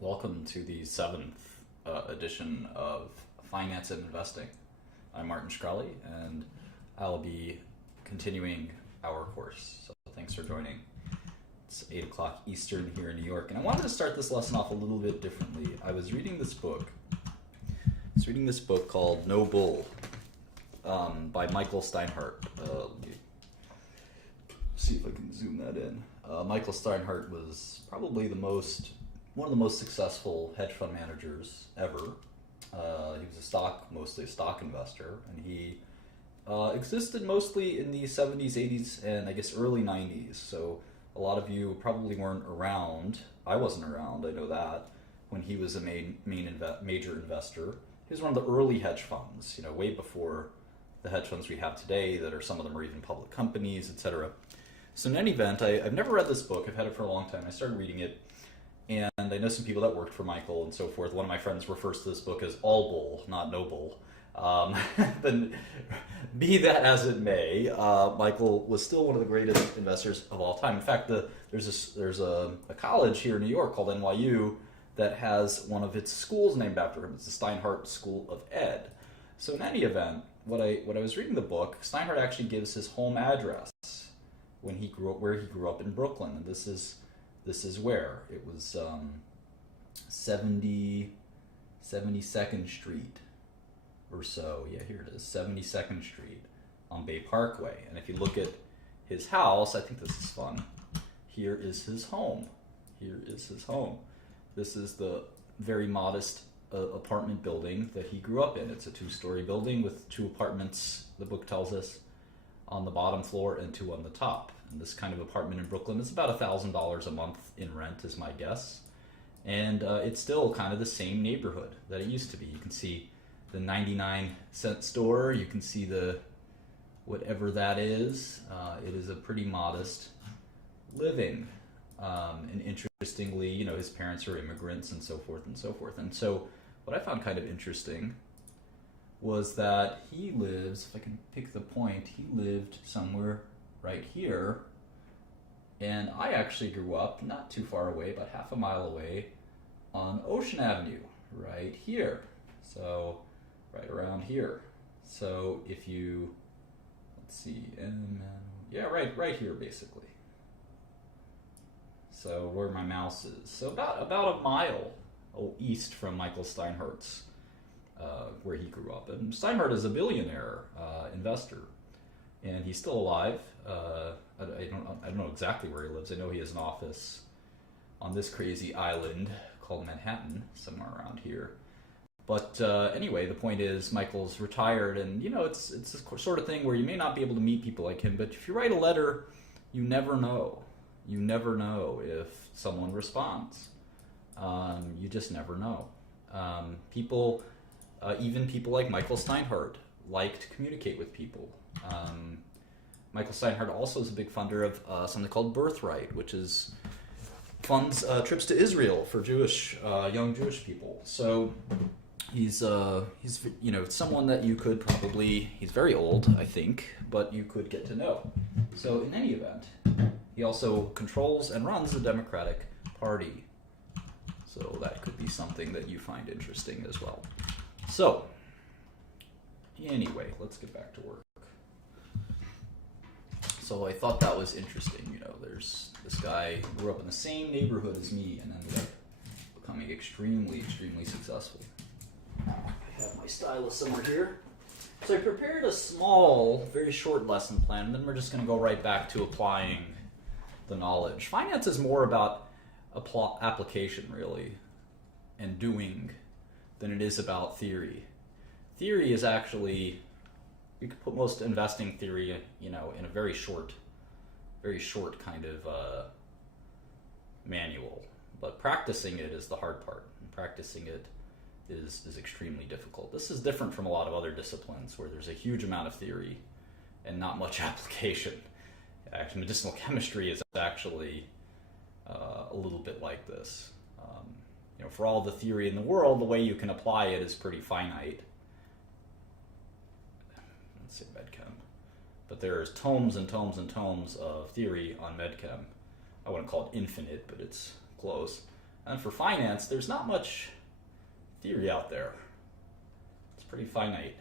Welcome to the seventh edition of Finance and Investing. I'm Martin Shkreli, and I'll be continuing our course. So thanks for joining. It's 8 o'clock Eastern here in New York, and I wanted to start this lesson off a little bit differently. I was reading this book. Called No Bull by Michael Steinhardt. Let me see if I can zoom that in. Michael Steinhardt was probably one of the most successful hedge fund managers ever. He was mostly a stock investor, and he existed mostly in the 70s, 80s, and I guess early 90s. So a lot of you probably weren't around. I wasn't around, I know that, when he was a major investor. He was one of the early hedge funds, way before the hedge funds we have today, that some of them are even public companies, etc. So in any event, I've never read this book. I've had it for a long time. I started reading it, and I know some people that worked for Michael and so forth. One of my friends refers to this book as All Bull, not No Bull. But be that as it may, Michael was still one of the greatest investors of all time. In fact, there's a college here in New York called NYU that has one of its schools named after him. It's the Steinhardt School of Ed. So in any event, when I was reading the book, Steinhardt actually gives his home address where he grew up in Brooklyn, and this is where it was 72nd Street or so. Yeah, here it is, 72nd Street on Bay Parkway. And if you look at his house, I think this is fun. Here is his home. This is the very modest apartment building that he grew up in. It's a 2-story building with 2 apartments, the book tells us, on the bottom floor and 2 on the top. And this kind of apartment in Brooklyn is about $1,000 a month in rent, is my guess. And it's still kind of the same neighborhood that it used to be. You can see the 99-cent store. You can see the whatever that is. It is a pretty modest living. And interestingly, his parents are immigrants and so forth and so forth. And so what I found kind of interesting was that he lives, if I can pick the point, he lived somewhere right here. And I actually grew up not too far away, about half a mile away on Ocean Avenue, right here. So right around here. So if you, let's see, right here basically. So where my mouse is. So about a mile east from Michael Steinhardt's, where he grew up. And Steinhardt is a billionaire investor, and he's still alive. I don't know exactly where he lives. I know he has an office on this crazy island called Manhattan, somewhere around here. But anyway, the point is Michael's retired, and it's this sort of thing where you may not be able to meet people like him, but if you write a letter, you never know. You never know if someone responds. You just never know. Even people like Michael Steinhardt like to communicate with people. Michael Steinhardt also is a big funder of something called Birthright, which funds trips to Israel for young Jewish people. So he's someone that you could probably, he's very old, I think, but you could get to know. So in any event, he also controls and runs the Democratic Party. So that could be something that you find interesting as well. So, anyway, let's get back to work. So I thought that was interesting. There's this guy who grew up in the same neighborhood as me and ended up becoming extremely, extremely successful. I have my stylus somewhere here. So I prepared a small, very short lesson plan, and then we're just going to go right back to applying the knowledge. Finance is more about application, really, and doing, than it is about theory. Theory is actually, you could put most investing theory, in a very short kind of manual. But practicing it is the hard part. And practicing it is extremely difficult. This is different from a lot of other disciplines where there's a huge amount of theory and not much application. Actually, medicinal chemistry is actually a little bit like this. For all the theory in the world, the way you can apply it is pretty finite. Let's say medchem. But there's tomes and tomes and tomes of theory on medchem. I wouldn't call it infinite, but it's close. And for finance, there's not much theory out there. It's pretty finite.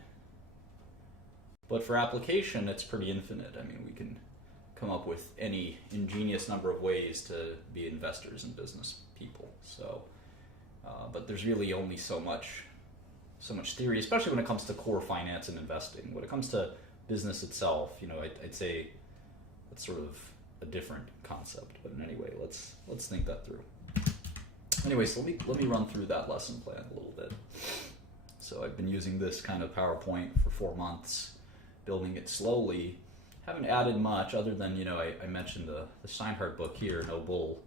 But for application, it's pretty infinite. I mean, we can come up with any ingenious number of ways to be investors and business people. So, but there's really only so much theory, especially when it comes to core finance and investing. When it comes to business itself, I'd say that's sort of a different concept. But anyway, let's think that through. Anyway, so let me run through that lesson plan a little bit. So I've been using this kind of PowerPoint for 4 months, building it slowly. Haven't added much other than, I mentioned the Steinhardt book here, No Bull,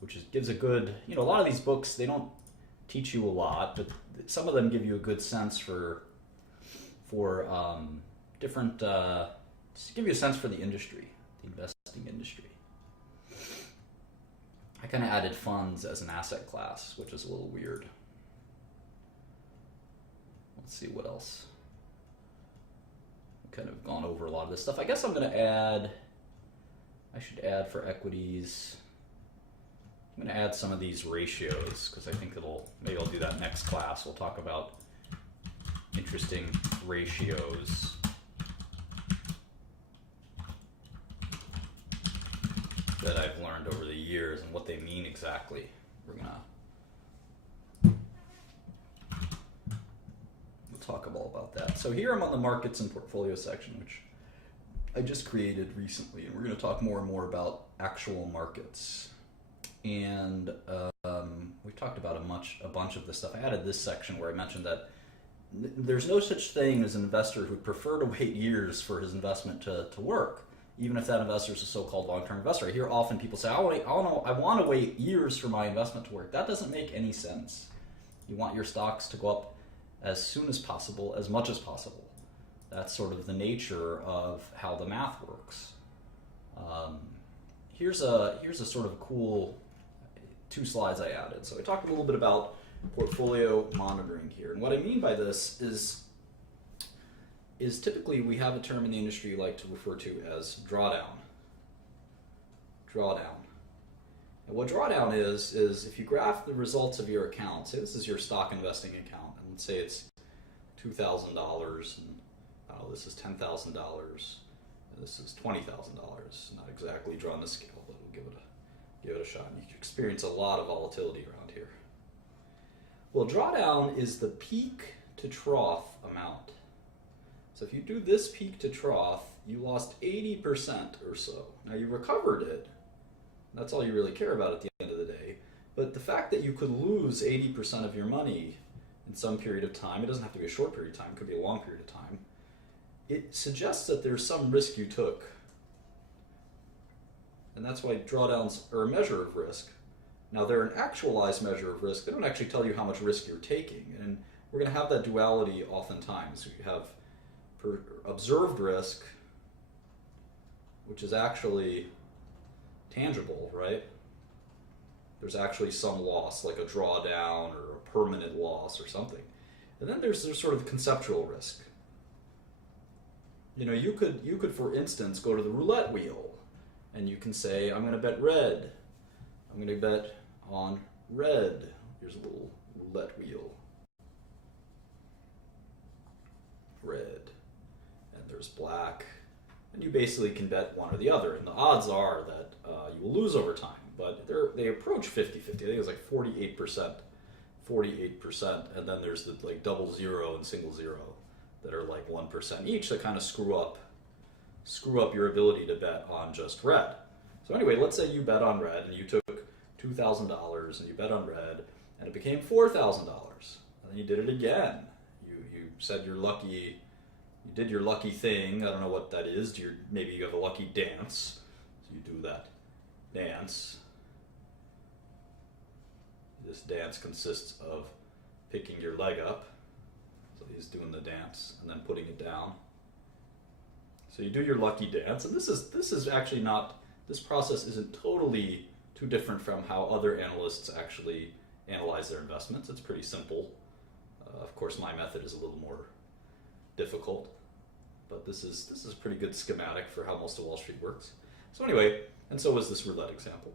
which gives a good, a lot of these books, they don't teach you a lot, but some of them give you a good sense for different, just give you a sense for the industry, the investing industry. I kind of added funds as an asset class, which is a little weird. Let's see what else. I've kind of gone over a lot of this stuff. I guess I'm going to add, I should add for equities, I'm going to add some of these ratios because I think maybe I'll do that next class. We'll talk about interesting ratios. That I've learned over the years and what they mean exactly. We'll talk about that. So here I'm on the markets and portfolio section, which I just created recently, and we're going to talk more and more about actual markets. And we've talked about a bunch of this stuff. I added this section where I mentioned that there's no such thing as an investor who would prefer to wait years for his investment to work, even if that investor is a so-called long-term investor. I hear often people say, I want to wait years for my investment to work. That doesn't make any sense. You want your stocks to go up as soon as possible, as much as possible. That's sort of the nature of how the math works. Here's a sort of cool 2 slides I added. So I talked a little bit about portfolio monitoring here. And what I mean by this is typically we have a term in the industry you like to refer to as drawdown. Drawdown. And what drawdown is if you graph the results of your account, say this is your stock investing account, and let's say it's $2,000, and this is $10,000, and this is $20,000. Not exactly drawn to scale, but we'll give it a shot. You can experience a lot of volatility around here. Well, drawdown is the peak to trough amount. So if you do this peak to trough, you lost 80% or so. Now you recovered it. That's all you really care about at the end of the day. But the fact that you could lose 80% of your money in some period of time, it doesn't have to be a short period of time, it could be a long period of time, it suggests that there's some risk you took. And that's why drawdowns are a measure of risk. Now they're an actualized measure of risk. They don't actually tell you how much risk you're taking. And we're going to have that duality oftentimes. You have observed risk, which is actually tangible, right? There's actually some loss, like a drawdown or a permanent loss or something. And then there's sort of conceptual risk. You could, for instance, go to the roulette wheel, and you can say, I'm going to bet red. I'm going to bet on red. Here's a little roulette wheel. Red. And there's black. And you basically can bet one or the other. And the odds are that you will lose over time. But they approach 50-50. I think it's like 48%. 48%. And then there's the double zero and single zero that are like 1% each that kind of screw up your ability to bet on just red. So anyway, let's say you bet on red and you took $2,000 and you bet on red and it became $4,000. And then you did it again. You said you're lucky, you did your lucky thing. I don't know what that is. Maybe you have a lucky dance. So you do that dance. This dance consists of picking your leg up. So he's doing the dance and then putting it down. So you do your lucky dance, and this is actually not, this process isn't totally too different from how other analysts actually analyze their investments. It's pretty simple. Of course, my method is a little more difficult, but this is a pretty good schematic for how most of Wall Street works. So anyway, and so was this roulette example.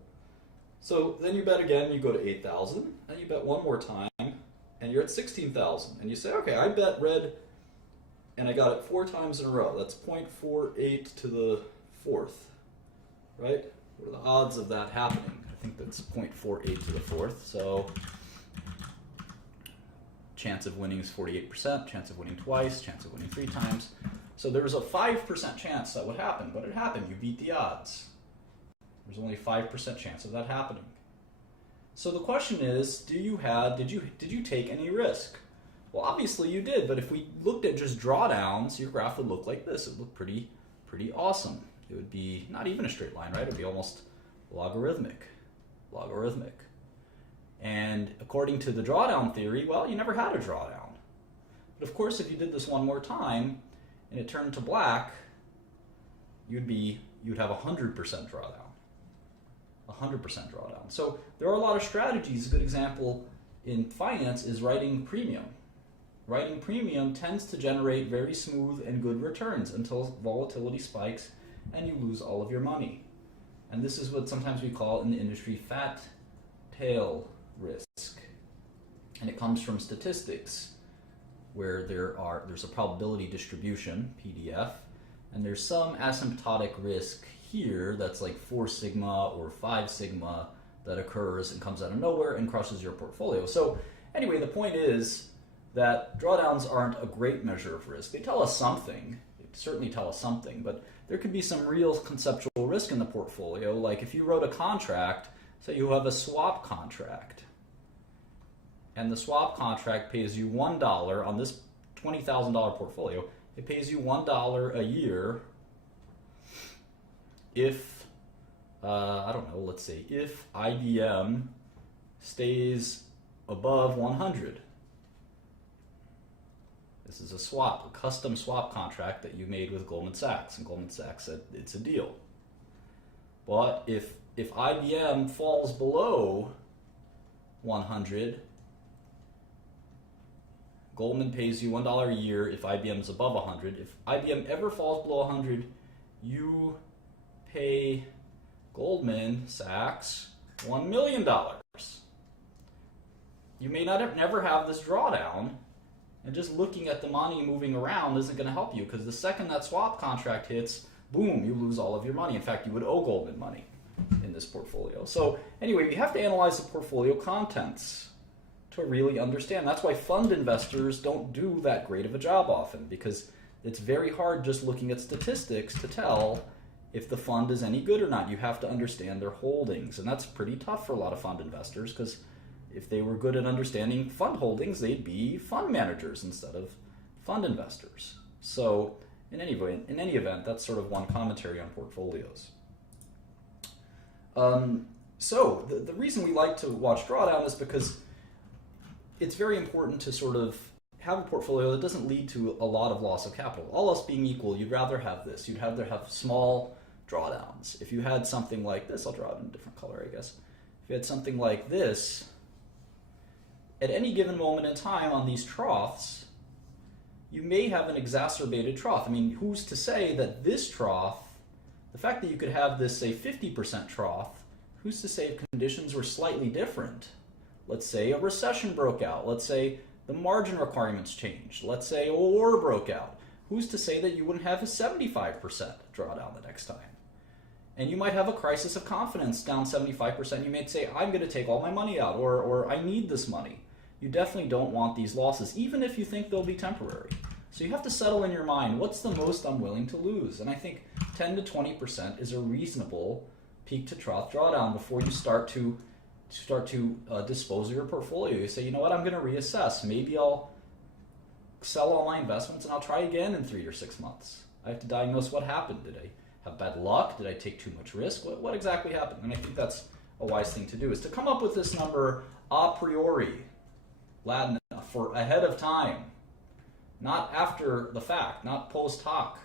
So then you bet again, you go to 8,000, and you bet one more time, and you're at 16,000. And you say, okay, I bet red, and I got it 4 times in a row. That's 0.48 to the 4th, right? What are the odds of that happening? I think that's 0.48 to the 4th. So chance of winning is 48%, chance of winning twice, chance of winning 3 times. So there's a 5% chance that would happen, but it happened. You beat the odds. There's only a 5% chance of that happening. So the question is, did you take any risk? Well, obviously you did, but if we looked at just drawdowns, your graph would look like this. It would look pretty awesome. It would be not even a straight line, right? It would be almost logarithmic. And according to the drawdown theory, well, you never had a drawdown. But of course, if you did this one more time and it turned to black, you'd have 100% drawdown. 100% drawdown. So there are a lot of strategies. A good example in finance is writing premium. Writing premium tends to generate very smooth and good returns until volatility spikes and you lose all of your money. And this is what sometimes we call in the industry fat tail risk. And it comes from statistics where there's a probability distribution, PDF, and there's some asymptotic risk here that's like 4 sigma or 5 sigma that occurs and comes out of nowhere and crushes your portfolio. So anyway, the point is that drawdowns aren't a great measure of risk. They tell us something. They certainly tell us something, but there could be some real conceptual risk in the portfolio. Like if you wrote a contract, say you have a swap contract, and the swap contract pays you $1 on this $20,000 portfolio. It pays you $1 a year if, I don't know, let's say if IBM stays above 100. This is a swap, a custom swap contract that you made with Goldman Sachs, and Goldman Sachs said it's a deal. But if IBM falls below 100, Goldman pays you $1 a year if IBM is above 100. If IBM ever falls below 100, you pay Goldman Sachs $1 million. You may never have this drawdown, and just looking at the money moving around isn't going to help you, because the second that swap contract hits, boom, you lose all of your money. In fact, you would owe Goldman money in this portfolio. So anyway, you have to analyze the portfolio contents to really understand. That's why fund investors don't do that great of a job often, because it's very hard just looking at statistics to tell if the fund is any good or not. You have to understand their holdings, and that's pretty tough for a lot of fund investors, because if they were good at understanding fund holdings, they'd be fund managers instead of fund investors. So in any event, that's sort of one commentary on portfolios. So the reason we like to watch drawdown is because it's very important to sort of have a portfolio that doesn't lead to a lot of loss of capital. All else being equal, you'd rather have this. You'd rather have small drawdowns. If you had something like this, I'll draw it in a different color, I guess. If you had something like this, at any given moment in time on these troughs, you may have an exacerbated trough. I mean, who's to say that this trough, the fact that you could have this, say, 50% trough, who's to say if conditions were slightly different? Let's say a recession broke out. Let's say the margin requirements changed. Let's say a war broke out. Who's to say that you wouldn't have a 75% drawdown the next time? And you might have a crisis of confidence down 75%. You may say, I'm going to take all my money out, or I need this money. You definitely don't want these losses, even if you think they'll be temporary. So you have to settle in your mind, what's the most I'm willing to lose? And I think 10 to 20% is a reasonable peak to trough drawdown before you start to dispose of your portfolio. You say, you know what, I'm going to reassess. Maybe I'll sell all my investments and I'll try again in 3 or 6 months. I have to diagnose what happened. Did I have bad luck? Did I take too much risk? What exactly happened? And I think that's a wise thing to do, is to come up with this number a priori, Latin, for ahead of time, not after the fact, not post hoc.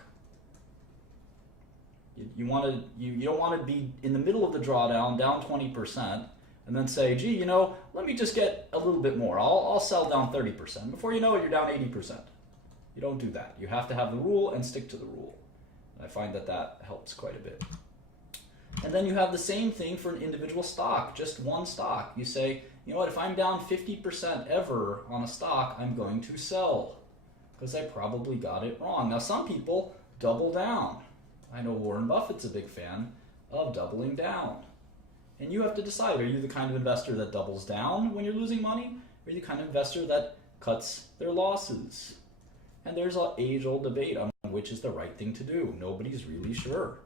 You don't want to be in the middle of the drawdown, down 20%, and then say, gee, you know, let me just get a little bit more. I'll sell down 30%. Before you know it, you're down 80%. You don't do that. You have to have the rule and stick to the rule. And I find that helps quite a bit. And then you have the same thing for an individual stock, just one stock. You say, you know what, if I'm down 50% ever on a stock, I'm going to sell because I probably got it wrong. Now, some people double down. I know Warren Buffett's a big fan of doubling down. And you have to decide, are you the kind of investor that doubles down when you're losing money? Or are you the kind of investor that cuts their losses? And there's an age-old debate on which is the right thing to do. Nobody's really sure.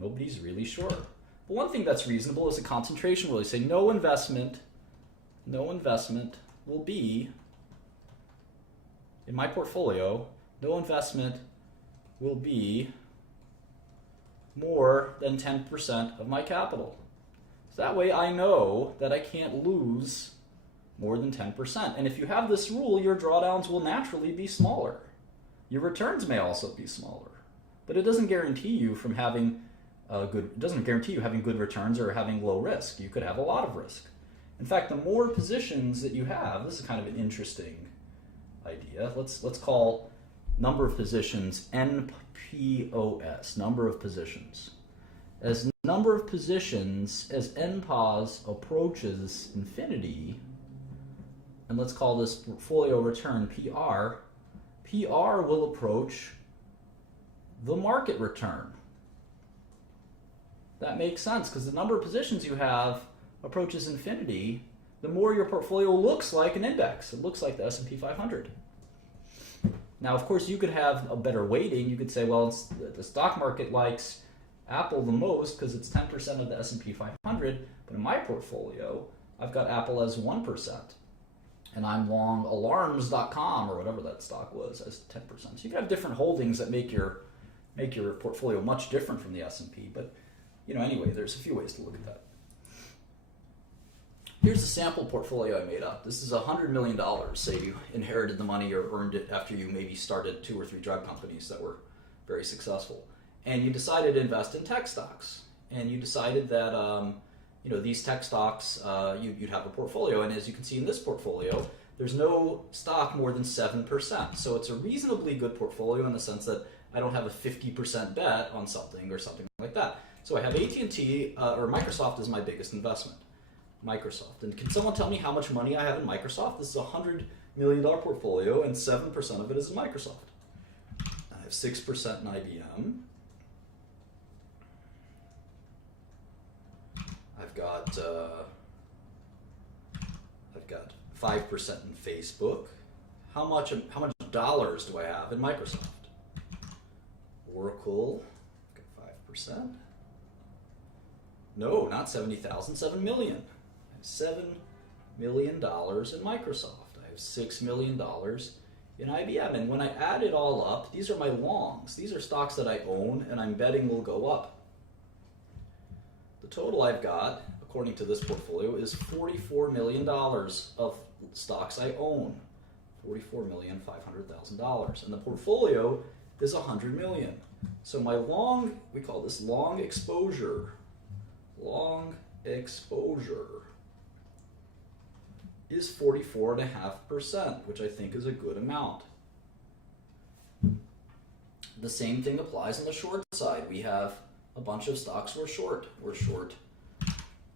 Nobody's really sure. But one thing that's reasonable is a concentration rule. You say no investment will be, in my portfolio, no investment will be more than 10% of my capital. So that way I know that I can't lose more than 10%. And if you have this rule, your drawdowns will naturally be smaller. Your returns may also be smaller. But it doesn't guarantee you from having good returns or having low risk. You could have a lot of risk. In fact, the more positions that you have, this is kind of an interesting idea. Let's call number of positions NPOS, number of positions. As NPOS approaches infinity, and let's call this portfolio return PR, PR will approach the market return. That makes sense because the number of positions you have approaches infinity, the more your portfolio looks like an index. It looks like the S&P 500. Now, of course, you could have a better weighting. You could say, well, the stock market likes Apple the most because it's 10% of the S&P 500, but in my portfolio, I've got Apple as 1%, and I'm long alarms.com or whatever that stock was as 10%. So you can have different holdings that make your portfolio much different from the S&P, but anyway, there's a few ways to look at that. Here's a sample portfolio I made up. This is $100 million. Say you inherited the money or earned it after you maybe started 2 or 3 drug companies that were very successful. And you decided to invest in tech stocks. And you decided that these tech stocks, you'd have a portfolio. And as you can see in this portfolio, there's no stock more than 7%. So it's a reasonably good portfolio in the sense that I don't have a 50% bet on something or something like that. So I have AT&T or Microsoft as my biggest investment. Microsoft. And can someone tell me how much money I have in Microsoft? This is a $100 million portfolio and 7% of it is in Microsoft. I have 6% in IBM. I've got 5% in Facebook. How much dollars do I have in Microsoft? Oracle, I've got 5%. No, not 70,000, 7 million. I have $7 million in Microsoft. I have $6 million in IBM. And when I add it all up, these are my longs. These are stocks that I own and I'm betting will go up. The total I've got, according to this portfolio, is $44 million of stocks I own. $44,500,000. And the portfolio is $100 million. So my long, we call this long exposure. Long exposure is 44.5%, which I think is a good amount. The same thing applies on the short side. We have a bunch of stocks we're short. We're short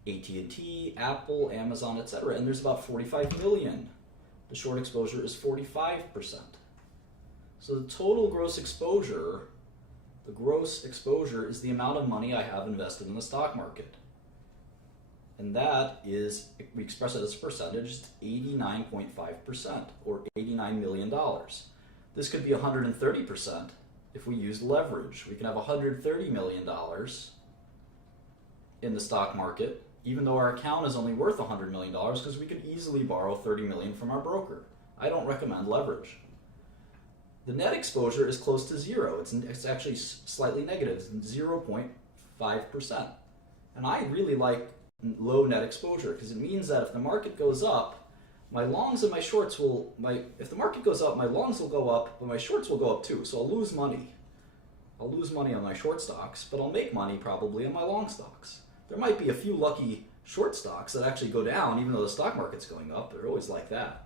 AT&T, Apple, Amazon, etc. And there's about 45 million. The short exposure is 45%. So the total gross exposure, the gross exposure is the amount of money I have invested in the stock market. And that is, we express it as a percentage, it's 89.5% or $89 million. This could be 130% if we use leverage. We can have $130 million in the stock market, even though our account is only worth $100 million because we could easily borrow $30 million from our broker. I don't recommend leverage. The net exposure is close to zero. It's actually slightly negative, it's 0.5%. And I really like low net exposure because it means that if the market goes up, my longs and my shorts will, if the market goes up, my longs will go up, but my shorts will go up too. So I'll lose money. I'll lose money on my short stocks, but I'll make money probably on my long stocks. There might be a few lucky short stocks that actually go down even though the stock market's going up. They're always like that.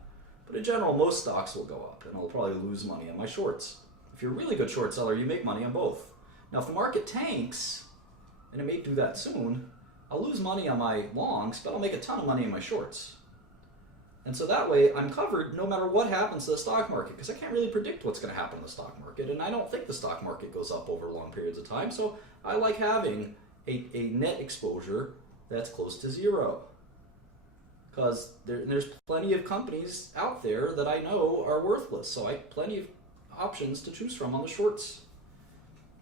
But in general, most stocks will go up, and I'll probably lose money on my shorts. If you're a really good short seller, you make money on both. Now, if the market tanks, and it may do that soon, I'll lose money on my longs, but I'll make a ton of money in my shorts. And so that way I'm covered no matter what happens to the stock market, because I can't really predict what's going to happen in the stock market, and I don't think the stock market goes up over long periods of time. So I like having a net exposure that's close to zero, because there's plenty of companies out there that I know are worthless, so I have plenty of options to choose from on the shorts.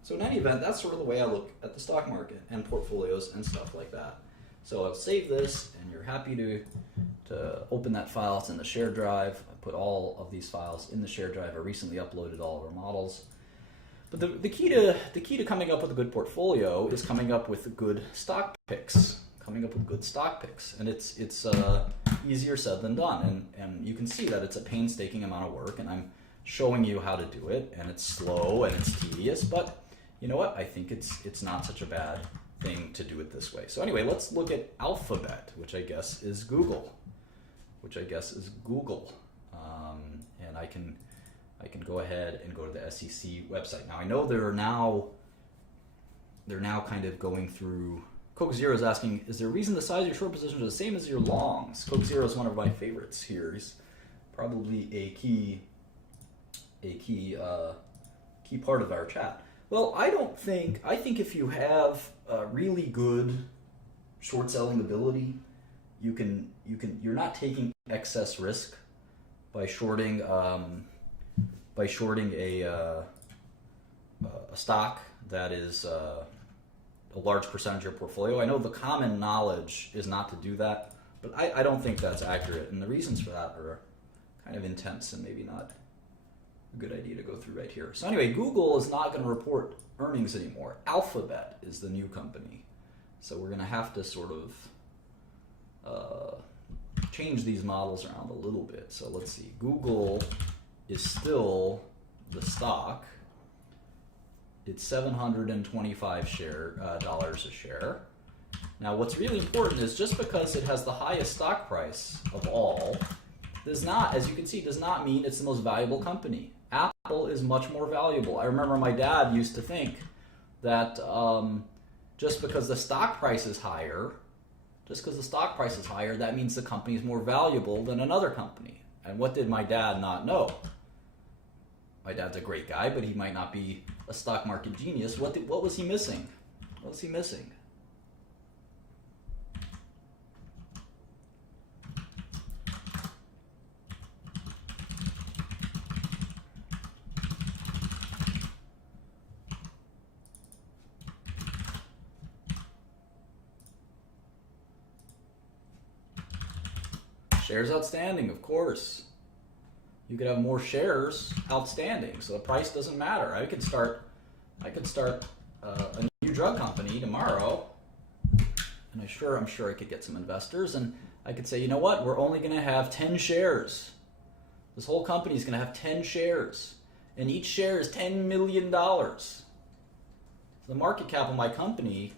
So in any event, that's sort of the way I look at the stock market and portfolios and stuff like that. So I'll save this, and you're happy to open that file. It's in the share drive. I put all of these files in the share drive. I recently uploaded all of our models. But the key to coming up with a good portfolio is coming up with good stock picks. And it's easier said than done. And you can see that it's a painstaking amount of work, and I'm showing you how to do it, and it's slow and it's tedious, but you know what? I think it's not such a bad thing to do it this way. So anyway, let's look at Alphabet, which I guess is Google. And I can go ahead and go to the SEC website. Now I know they're now kind of going through. Coke Zero is asking, is there a reason the size of your short positions are the same as your longs? Coke Zero is one of my favorites here. He's probably a key part of our chat. Well, I think if you have really good short selling ability, you're not taking excess risk by shorting a stock that is a large percentage of your portfolio. I know the common knowledge is not to do that, but I don't think that's accurate, and the reasons for that are kind of intense and maybe not a good idea to go through right here. So anyway, Google is not going to report earnings anymore. Alphabet is the new company. So we're going to have to sort of change these models around a little bit. So let's see. Google is still the stock. It's $725 dollars a share. Now what's really important is just because it has the highest stock price of all does not, as you can see, does not mean it's the most valuable company. Apple is much more valuable. I remember my dad used to think that just because the stock price is higher, that means the company is more valuable than another company. And what did my dad not know? My dad's a great guy, but he might not be a stock market genius. What was he missing? What was he missing? Shares outstanding, of course. You could have more shares outstanding, so the price doesn't matter. I could start a new drug company tomorrow, and I'm sure I could get some investors, and I could say, you know what? We're only going to have 10 shares. This whole company is going to have 10 shares, and each share is $10 million. So the market cap of my company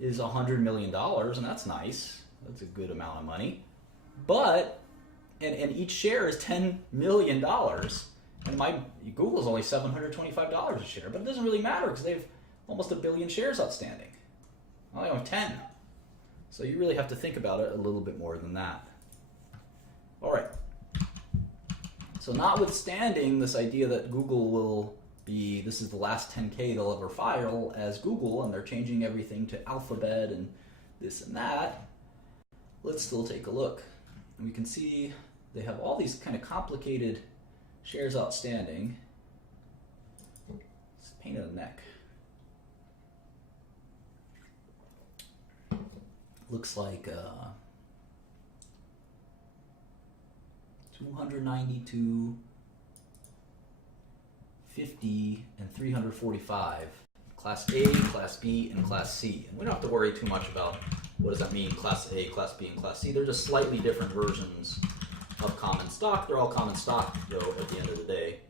is $100 million, and that's nice. That's a good amount of money. But, and each share is $10 million, and my Google's only $725 a share, but it doesn't really matter because they have almost 1 billion shares outstanding. I only have 10. So you really have to think about it a little bit more than that. All right. So notwithstanding this idea that Google will be, this is the last 10K they'll ever file as Google, and they're changing everything to Alphabet and this and that, let's still take a look. And we can see they have all these kind of complicated shares outstanding. It's a pain in the neck. Looks like 292, 50, and 345. Class A, Class B, and Class C. And we don't have to worry too much about what does that mean, Class A, Class B, and Class C. They're just slightly different versions of common stock. They're all common stock, though, at the end of the day.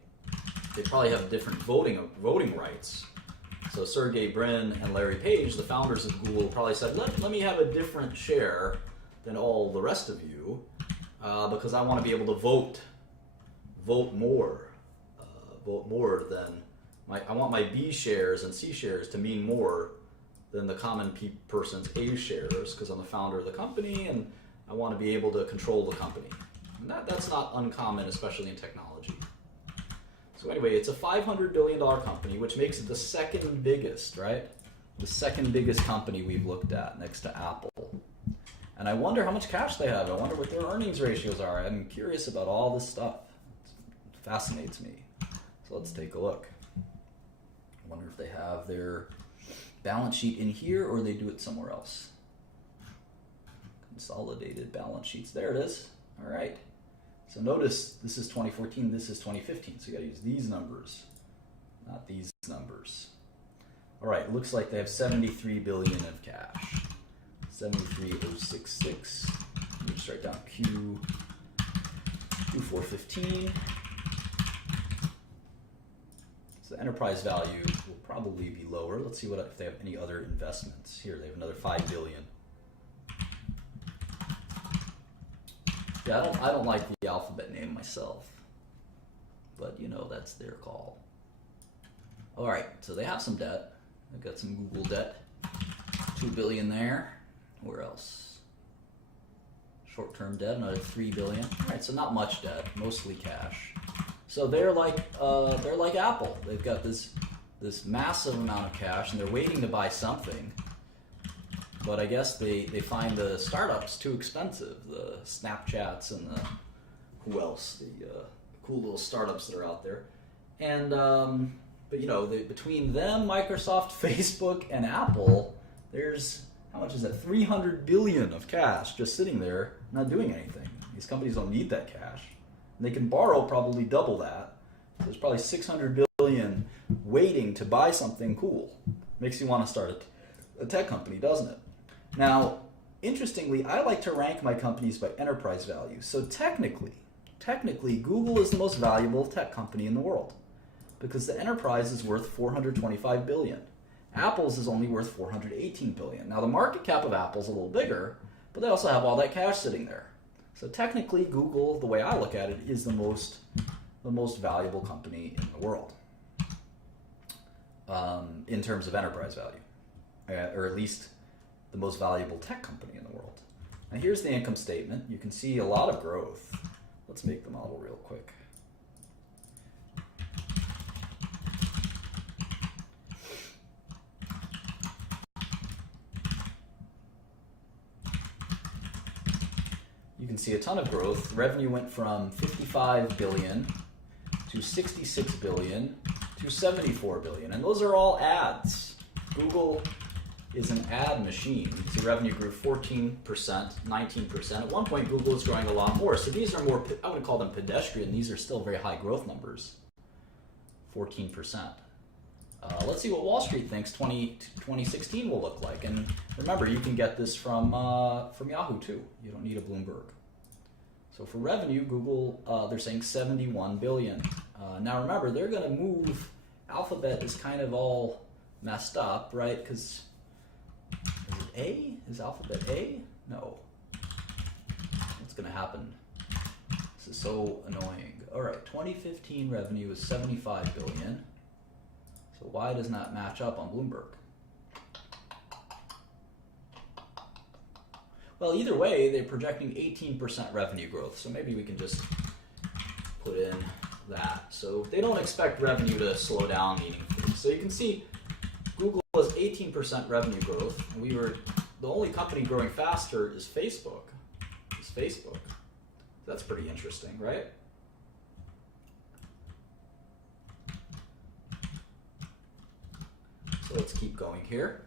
They probably have different voting rights. So Sergey Brin and Larry Page, the founders of Google, probably said, let me have a different share than all the rest of you because I want to be able to vote more than I want my B shares and C shares to mean more than the common person's A shares because I'm the founder of the company and I want to be able to control the company. And that's not uncommon, especially in technology. So anyway, it's a $500 billion company, which makes it the second biggest, right? The second biggest company we've looked at next to Apple. And I wonder how much cash they have. I wonder what their earnings ratios are. I'm curious about all this stuff. It fascinates me. So let's take a look. I wonder if they have their balance sheet in here or they do it somewhere else. Consolidated balance sheets. There it is. All right. So notice this is 2014, this is 2015. So you got to use these numbers, not these numbers. All right, looks like they have 73 billion of cash. 73,066. Let me just write down Q415. So the enterprise value will probably be lower. Let's see if they have any other investments. Here they have another 5 billion. Yeah, I don't like the alphabet name myself, but you know, that's their call. All right, so they have some debt. They've got some Google debt, 2 billion there. Where else? Short-term debt, another 3 billion. All right, so not much debt, mostly cash. So they're like Apple. They've got this massive amount of cash, and they're waiting to buy something. But I guess they find the startups too expensive, the Snapchats and the who else, the cool little startups that are out there. And but you know, between them, Microsoft, Facebook, and Apple, there's, how much is that? 300 billion of cash just sitting there, not doing anything. These companies don't need that cash. And they can borrow probably double that. So there's probably 600 billion waiting to buy something cool. Makes you want to start a tech company, doesn't it? Now, interestingly, I like to rank my companies by enterprise value. So technically, Google is the most valuable tech company in the world because the enterprise is worth 425 billion. Apple's is only worth 418 billion. Now, the market cap of Apple's a little bigger, but they also have all that cash sitting there. So technically, Google, the way I look at it, is the most valuable company in the world in terms of enterprise value, or at least the most valuable tech company in the world. Now here's the income statement. You can see a lot of growth. Let's make the model real quick. You can see a ton of growth. Revenue went from 55 billion to 66 billion to 74 billion. And those are all ads. Google is an ad machine. You see revenue grew 14%, 19%. At one point, Google was growing a lot more. So these are more, I would call them pedestrian. These are still very high growth numbers, 14%. Let's see what Wall Street thinks 2016 will look like. And remember, you can get this from Yahoo too. You don't need a Bloomberg. So for revenue, Google, they're saying 71 billion. Now remember, they're going to move. Alphabet is kind of all messed up, right? Because is it A? Is Alphabet A? No. What's going to happen? This is so annoying. All right, 2015 revenue is 75 billion. So why does not match up on Bloomberg? Well, either way, they're projecting 18% revenue growth. So maybe we can just put in that. So they don't expect revenue to slow down meaningfully. So you can see Google has 18% revenue growth, and the only company growing faster is Facebook. That's pretty interesting, right? So let's keep going here.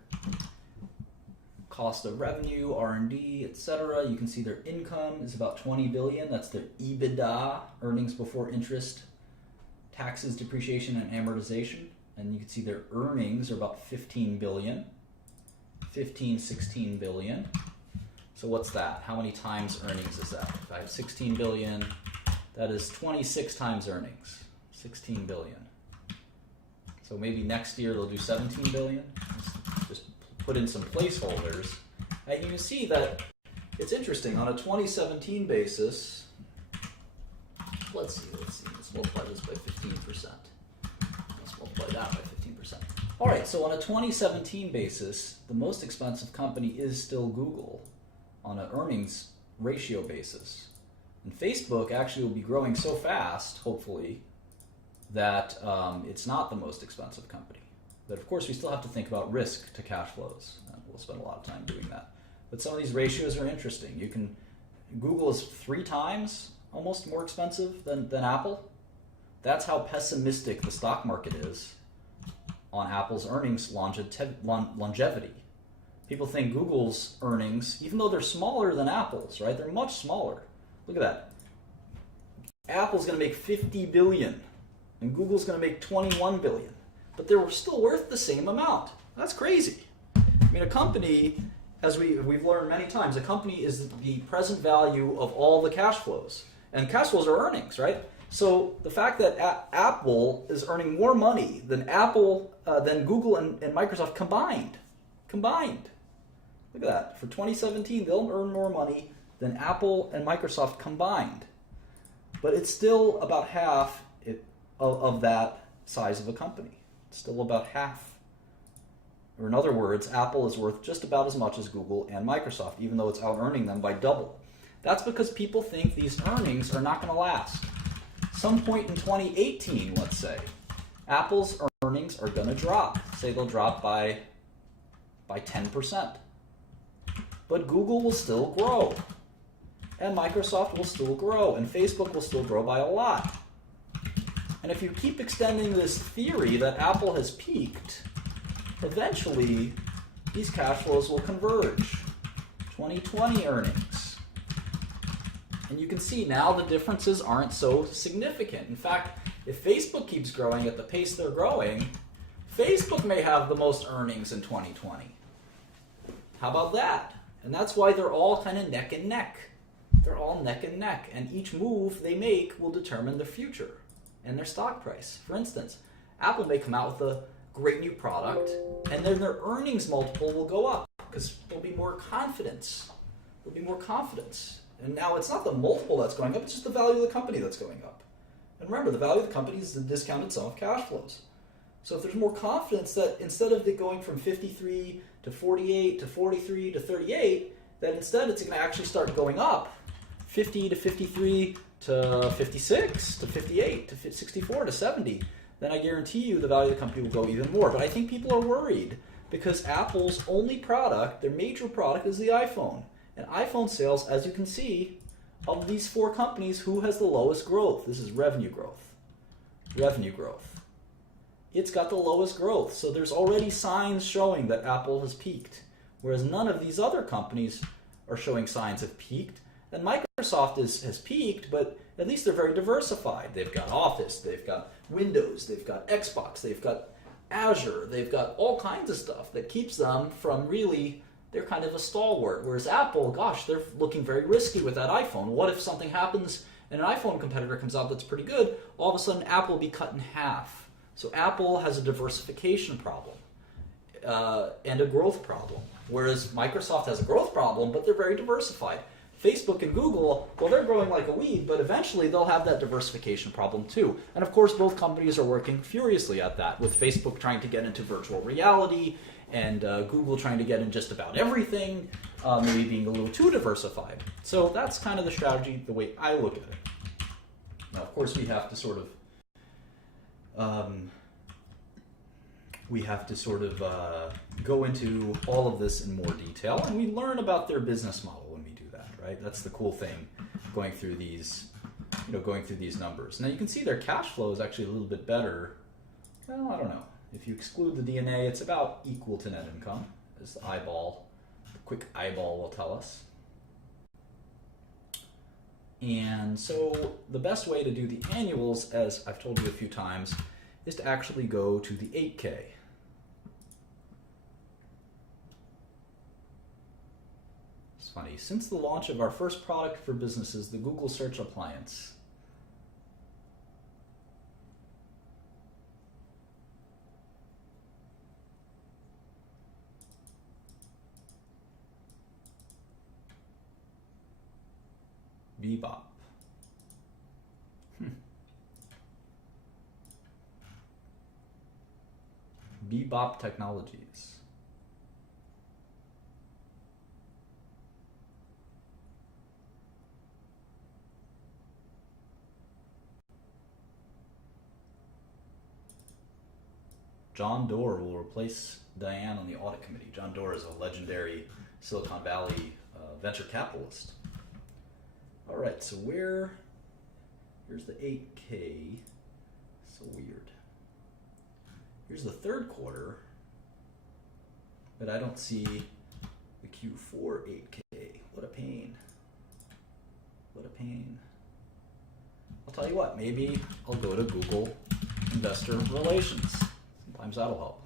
Cost of revenue, R&D, etc. You can see their income is about 20 billion. That's their EBITDA, earnings before interest, taxes, depreciation, and amortization. And you can see their earnings are about 15 billion, 16 billion. So what's that? How many times earnings is that? If I have 16 billion, that is 26 times earnings, 16 billion. So maybe next year they'll do 17 billion. Just put in some placeholders. And you can see that it's interesting. On a 2017 basis, let's see. Let's multiply this by 15%. Let's multiply that by 15%. All right, so on a 2017 basis, the most expensive company is still Google on an earnings ratio basis. And Facebook actually will be growing so fast, hopefully, that it's not the most expensive company. But of course, we still have to think about risk to cash flows. We'll spend a lot of time doing that. But some of these ratios are interesting. Google is 3 times almost more expensive than Apple. That's how pessimistic the stock market is on Apple's earnings longevity. People think Google's earnings, even though they're smaller than Apple's, right? They're much smaller. Look at that. Apple's going to make $50 billion, and Google's going to make $21 billion, but they're still worth the same amount. That's crazy. I mean, a company, as we've learned many times, a company is the present value of all the cash flows, and cash flows are earnings, right? So the fact that Apple is earning more money than Google and Microsoft combined. Look at that. For 2017, they'll earn more money than Apple and Microsoft combined. But it's still about half of that size of a company. It's still about half. Or in other words, Apple is worth just about as much as Google and Microsoft, even though it's out-earning them by double. That's because people think these earnings are not going to last. Some point in 2018, let's say, Apple's earnings are going to drop. Say they'll drop by 10%. But Google will still grow. And Microsoft will still grow. And Facebook will still grow by a lot. And if you keep extending this theory that Apple has peaked, eventually these cash flows will converge. 2020 earnings. And you can see now the differences aren't so significant. In fact, if Facebook keeps growing at the pace they're growing, Facebook may have the most earnings in 2020. How about that? And that's why they're all kind of neck and neck. They're all neck and neck. And each move they make will determine their future and their stock price. For instance, Apple may come out with a great new product, and then their earnings multiple will go up because there'll be more confidence. There'll be more confidence. And now it's not the multiple that's going up, it's just the value of the company that's going up. And remember, the value of the company is the discounted sum of cash flows. So if there's more confidence that instead of it going from 53 to 48 to 43 to 38, that instead it's going to actually start going up 50 to 53 to 56 to 58 to 64 to 70, then I guarantee you the value of the company will go even more. But I think people are worried because Apple's only product, their major product, is the iPhone. And iPhone sales, as you can see, of these 4 companies, who has the lowest growth? This is revenue growth. Revenue growth. It's got the lowest growth. So there's already signs showing that Apple has peaked, whereas none of these other companies are showing signs of peaked. And Microsoft has peaked, but at least they're very diversified. They've got Office, they've got Windows, they've got Xbox, they've got Azure, they've got all kinds of stuff that keeps them from really, they're kind of a stalwart. Whereas Apple, gosh, they're looking very risky with that iPhone. What if something happens and an iPhone competitor comes out that's pretty good? All of a sudden, Apple will be cut in half. So Apple has a diversification problem and a growth problem. Whereas Microsoft has a growth problem, but they're very diversified. Facebook and Google, well, they're growing like a weed, but eventually they'll have that diversification problem too. And of course, both companies are working furiously at that, with Facebook trying to get into virtual reality and Google trying to get in just about everything, maybe being a little too diversified. So that's kind of the strategy, the way I look at it. Now, of course, we have to sort of go into all of this in more detail, and we learn about their business model when we do that, right? That's the cool thing, going through these numbers. Now you can see their cash flow is actually a little bit better. Well, I don't know. If you exclude the D&A, it's about equal to net income, as the quick eyeball will tell us. And so the best way to do the annuals, as I've told you a few times, is to actually go to the 8K. It's funny, since the launch of our first product for businesses, the Google Search Appliance, Bebop. Bebop Technologies. John Doerr will replace Diane on the audit committee. John Doerr is a legendary Silicon Valley venture capitalist. All right, so here's the 8K. So weird. Here's the third quarter, but I don't see the Q4 8K. What a pain. What a pain. I'll tell you what, maybe I'll go to Google Investor Relations. Sometimes that'll help.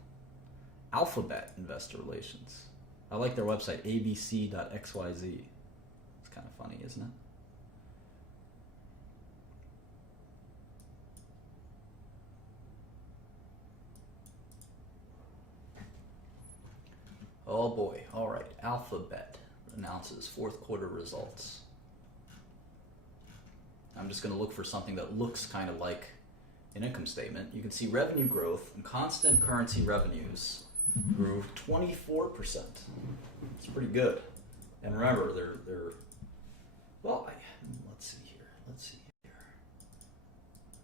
Alphabet Investor Relations. I like their website, abc.xyz. It's kind of funny, isn't it? Oh boy, all right. Alphabet announces fourth quarter results. I'm just going to look for something that looks kind of like an income statement. You can see revenue growth and constant currency revenues grew 24%. It's pretty good. And remember, they're well, let's see here.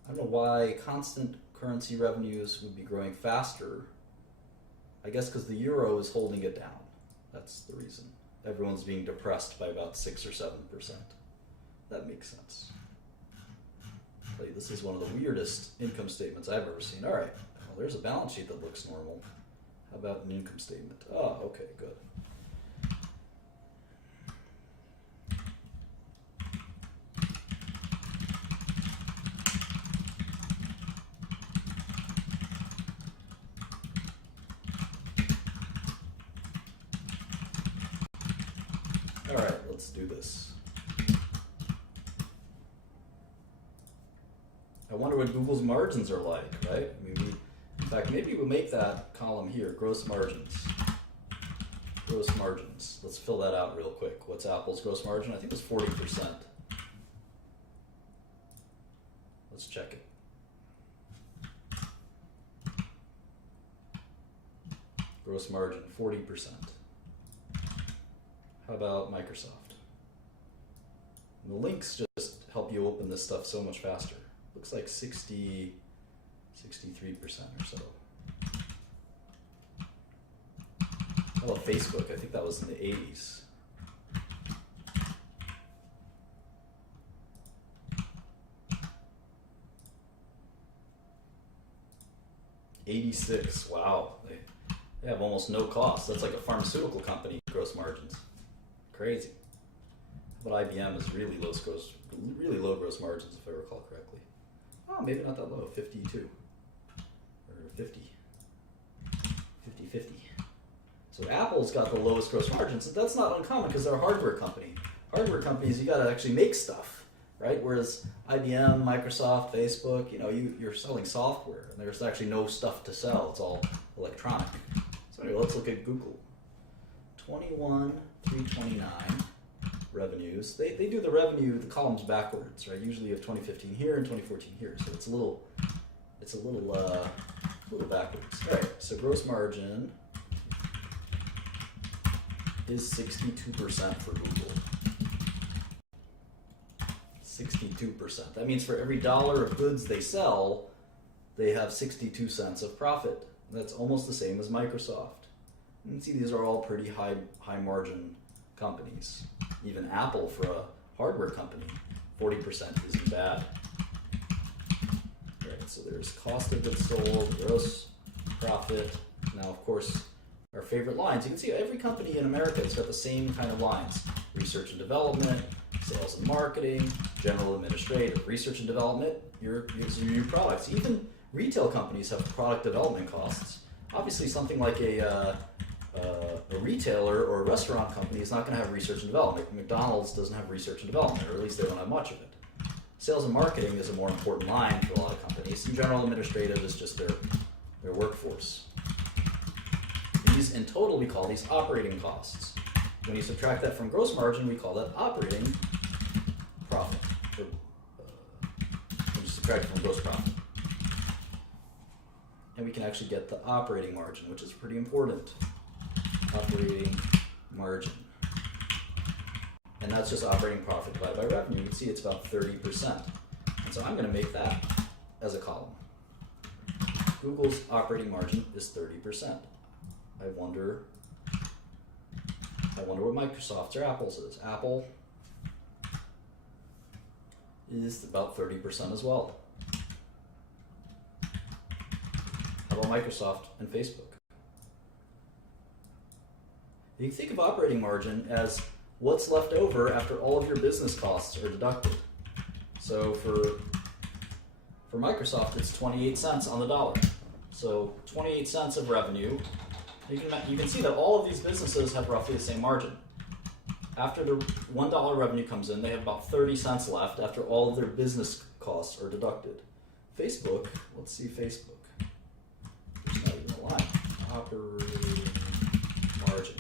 I don't know why constant currency revenues would be growing faster. I guess because the euro is holding it down. That's the reason. Everyone's being depressed by about 6 or 7%. That makes sense. This is one of the weirdest income statements I've ever seen. All right, well, there's a balance sheet that looks normal. How about an income statement? Oh, okay, good. All right, let's do this. I wonder what Google's margins are like, right? I mean, in fact, maybe we'll make that column here, gross margins. Gross margins. Let's fill that out real quick. What's Apple's gross margin? I think it's 40%. Let's check it. Gross margin, 40%. How about Microsoft? And the links just help you open this stuff so much faster. Looks like 63% or so. How about Facebook? I think that was in the 80s. $86. Wow. They have almost no cost. That's like a pharmaceutical company gross margins. Crazy. But IBM is really low gross margins, if I recall correctly. Oh, maybe not that low, 52 or 50. 50-50. So Apple's got the lowest gross margins. That's not uncommon because they're a hardware company. Hardware companies, you got to actually make stuff, right? Whereas IBM, Microsoft, Facebook, you're selling software, and there's actually no stuff to sell. It's all electronic. So anyway, let's look at Google. 21,329 revenues. They do the revenue, the columns backwards, right? Usually you have 2015 here and 2014 here, so it's a little backwards. All right, so gross margin is 62% for Google. 62%. That means for every dollar of goods they sell, they have 62 cents of profit. That's almost the same as Microsoft. You can see these are all pretty high margin companies. Even Apple, for a hardware company, 40% isn't bad. All right, so there's cost of goods sold, gross profit. Now, of course, our favorite lines. You can see every company in America has got the same kind of lines. Research and development, sales and marketing, general administrative, research and development, your new products. Even retail companies have product development costs. Obviously, something like a retailer or a restaurant company is not going to have research and development. McDonald's doesn't have research and development, or at least they don't have much of it. Sales and marketing is a more important line for a lot of companies, and general administrative is just their workforce. These, in total, we call these operating costs. When you subtract that from gross margin, we call that operating profit. When you subtract it from gross profit. and we can actually get the operating margin, which is pretty important. Operating margin. And that's just operating profit divided by revenue. You can see it's about 30%. And so I'm going to make that as a column. Google's operating margin is 30%. I wonder what Microsoft's or Apple's is. Apple is about 30% as well. How about Microsoft and Facebook? You can think of operating margin as what's left over after all of your business costs are deducted. So for Microsoft, it's 28 cents on the dollar. So 28 cents of revenue. You can see that all of these businesses have roughly the same margin. After the $1 revenue comes in, they have about 30 cents left after all of their business costs are deducted. Facebook, let's see Facebook. There's not even a line. Operating margin.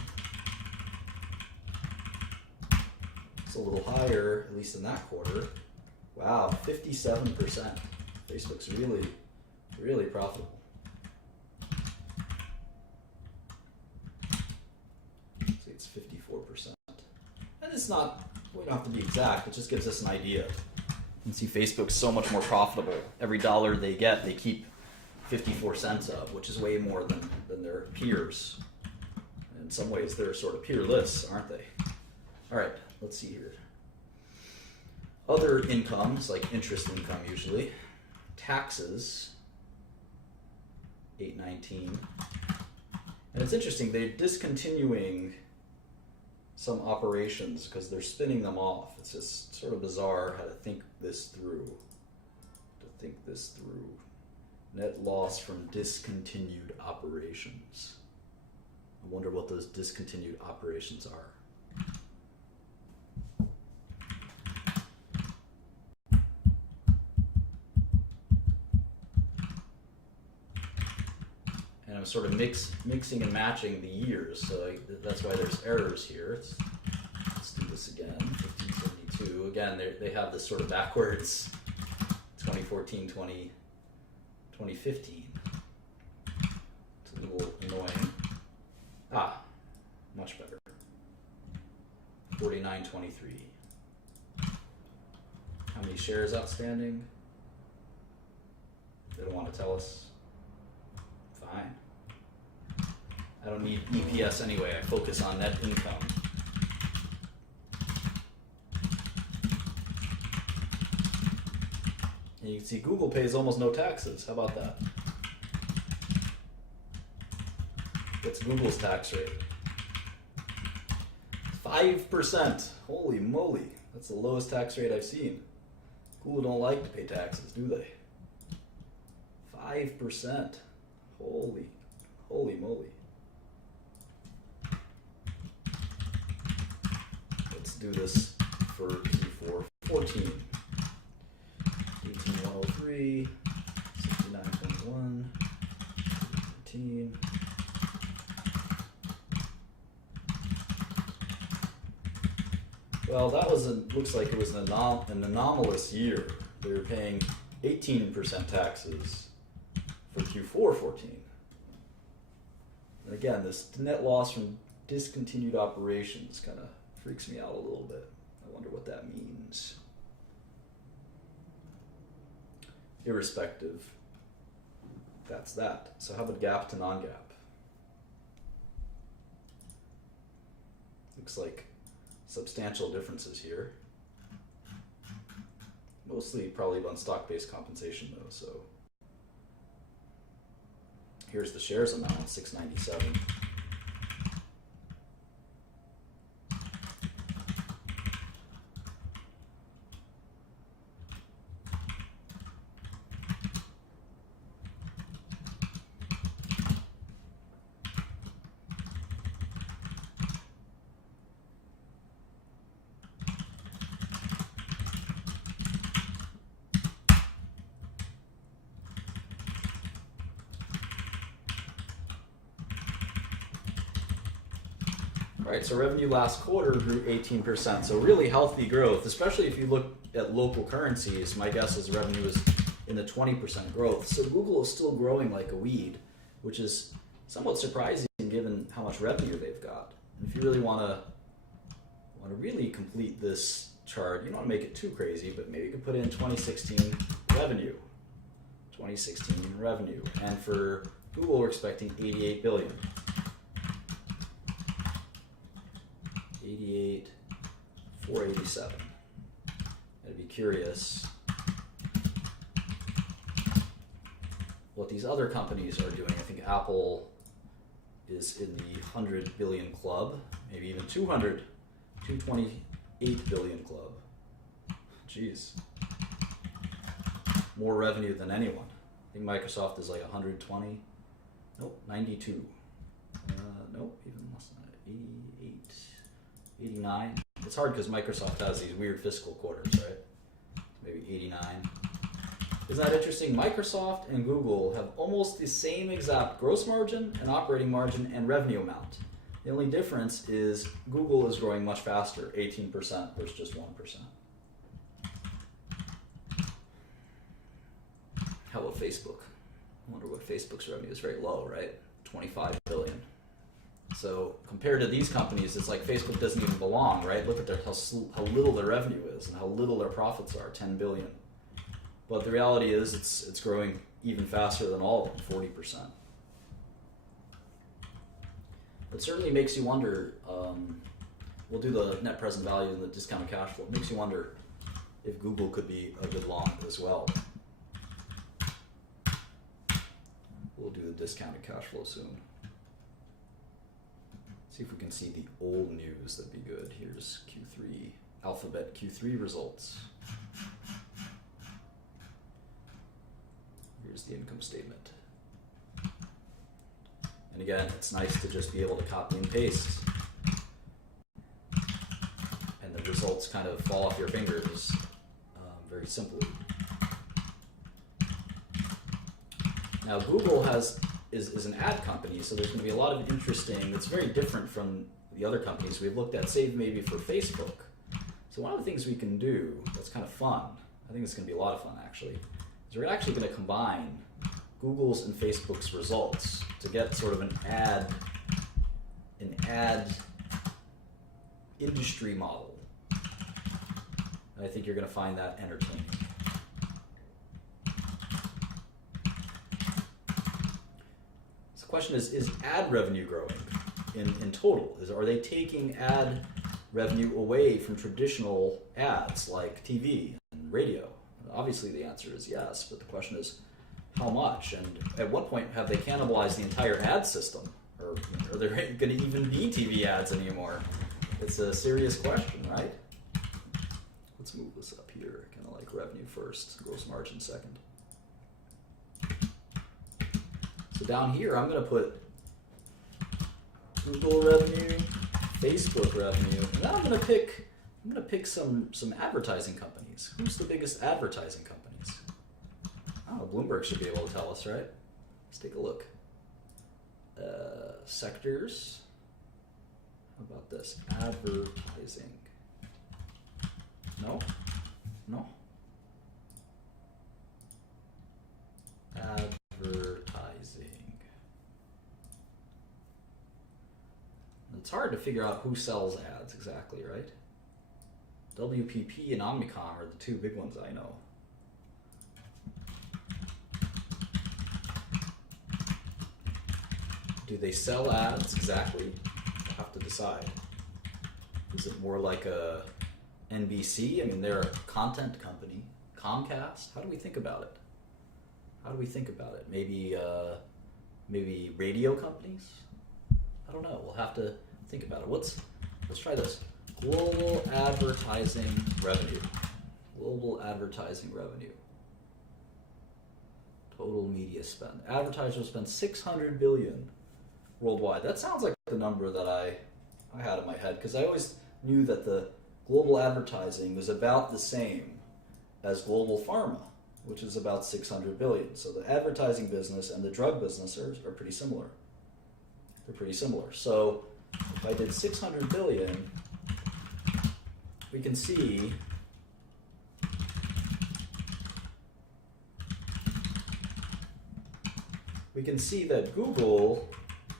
It's a little higher, at least in that quarter. Wow, 57%. Facebook's really, really profitable. See, it's 54%. And it's not, we don't have to be exact, it just gives us an idea. You can see Facebook's so much more profitable. Every dollar they get, they keep 54 cents of, which is way more than their peers. In some ways, they're sort of peerless, aren't they? All right, let's see here. Other incomes, like interest income usually. Taxes, 819. And it's interesting, they're discontinuing some operations because they're spinning them off. It's just sort of bizarre how to think this through. Net loss from discontinued operations. I wonder what those discontinued operations are. And I'm sort of mixing and matching the years, so that's why there's errors here. Let's do this again. 1572. Again, they have this sort of backwards 2014, 2015. It's a little annoying. Much better. 4923. How many shares outstanding? They don't want to tell us. Fine. I don't need EPS anyway. I focus on net income. And you can see Google pays almost no taxes. How about that? What's Google's tax rate? 5%. Holy moly. That's the lowest tax rate I've seen. Google don't like to pay taxes, do they? 5%. Holy moly. Let's do this for Q4 14. 18103, 6921, 13. Well, that looks like it was an anomalous year. They were paying 18% taxes for Q4 14. And again, this net loss from discontinued operations kind of freaks me out a little bit. I wonder what that means. Irrespective, that's that. So how about GAAP to non-GAAP? Looks like substantial differences here. Mostly probably on stock-based compensation though, so. Here's the shares amount, 697. All right, so revenue last quarter grew 18%, so really healthy growth, especially if you look at local currencies. My guess is revenue is in the 20% growth. So Google is still growing like a weed, which is somewhat surprising given how much revenue they've got. And if you really want to really complete this chart, you don't want to make it too crazy, but maybe you could put in 2016 revenue. 2016 revenue. And for Google, we're expecting 88 billion. 88,487. I'd be curious what these other companies are doing. I think Apple is in the 100 billion club, maybe even 228 billion club. Jeez. More revenue than anyone. I think Microsoft is like 120. Nope, 92. Nope, even less than that. 88, 89. It's hard because Microsoft has these weird fiscal quarters, right? Maybe 89. Isn't that interesting? Microsoft and Google have almost the same exact gross margin and operating margin and revenue amount. The only difference is Google is growing much faster, 18% versus just 1%. How about Facebook? I wonder what Facebook's revenue is. Very low, right? 25 billion. So compared to these companies, it's like Facebook doesn't even belong, right? Look at how little their revenue is and how little their profits are, 10 billion. But the reality is it's growing even faster than all of them, 40%. It certainly makes you wonder, we'll do the net present value and the discounted cash flow. It makes you wonder if Google could be a good long as well. We'll do the discounted cash flow soon. See if we can see the old news. That'd be good. Here's Q3, Alphabet Q3 results. Here's the income statement. And again, it's nice to just be able to copy and paste. And the results kind of fall off your fingers very simply. Now Google is an ad company, so there's going to be a lot of interesting, it's very different from the other companies we've looked at, save maybe for Facebook. So one of the things we can do that's kind of fun, I think it's going to be a lot of fun actually, is we're actually going to combine Google's and Facebook's results to get sort of an ad industry model. And I think you're going to find that entertaining. So the question is ad revenue growing in total? Are they taking ad revenue away from traditional ads like TV and radio? Obviously the answer is yes, but the question is how much, and at what point have they cannibalized the entire ad system? Or are there going to even be TV ads anymore? It's a serious question, right? Let's move this up here, kind of like revenue first, gross margin second. So down here I'm going to put Google revenue, Facebook revenue, and then I'm going to pick some advertising companies. Who's the biggest advertising companies? Oh, Bloomberg should be able to tell us, right? Let's take a look. Sectors. How about this? Advertising. No? No? Advertising. It's hard to figure out who sells ads exactly, right? WPP and Omnicom are the two big ones I know. Do they sell ads exactly? I have to decide. Is it more like a NBC? I mean, they're a content company. Comcast? How do we think about it? How do we think about it? Maybe radio companies? I don't know. We'll have to think about it. Let's try this. Global advertising revenue. Global advertising revenue. Total media spend. Advertisers spend $600 billion worldwide. That sounds like the number that I had in my head, because I always knew that the global advertising was about the same as global pharma, which is about 600 billion. So the advertising business and the drug business are pretty similar. They're pretty similar. So if I did 600 billion, we can see we can see that Google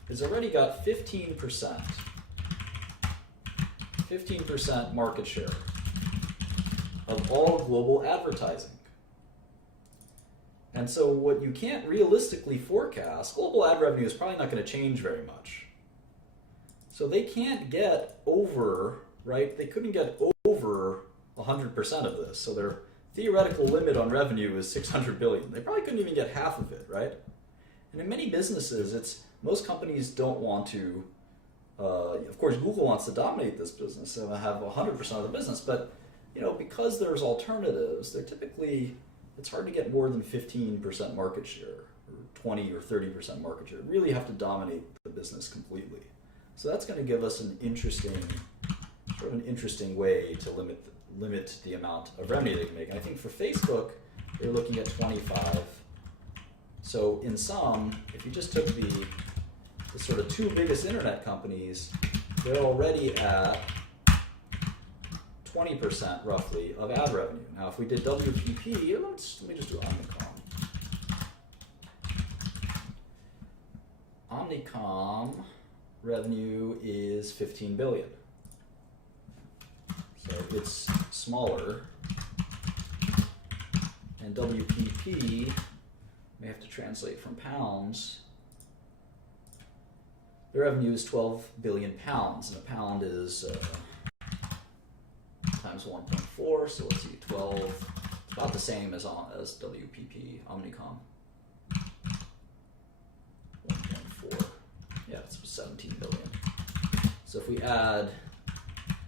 has already got 15% market share of all global advertising. And so what you can't realistically forecast, global ad revenue is probably not going to change very much. So they can't get over, right? They couldn't get over 100% of this. So their theoretical limit on revenue is 600 billion. They probably couldn't even get half of it, right? And in many businesses, most companies don't want to, of course, Google wants to dominate this business and have 100% of the business, but because there's alternatives, they're typically, it's hard to get more than 15% market share, or 20 or 30% market share. You really have to dominate the business completely. So that's going to give us an interesting way to limit the amount of revenue they can make. And I think for Facebook, they're looking at 25. So in sum, if you just took the sort of two biggest internet companies, they're already at 20% roughly of ad revenue. Now, if we did WPP, let me just do Omnicom. Omnicom revenue is 15 billion. So it's smaller. And WPP, may have to translate from pounds. Their revenue is 12 billion pounds, and a pound is times 1.4, so let's see, 12, about the same as WPP, Omnicom. 1.4, yeah, it's 17 billion. So if we add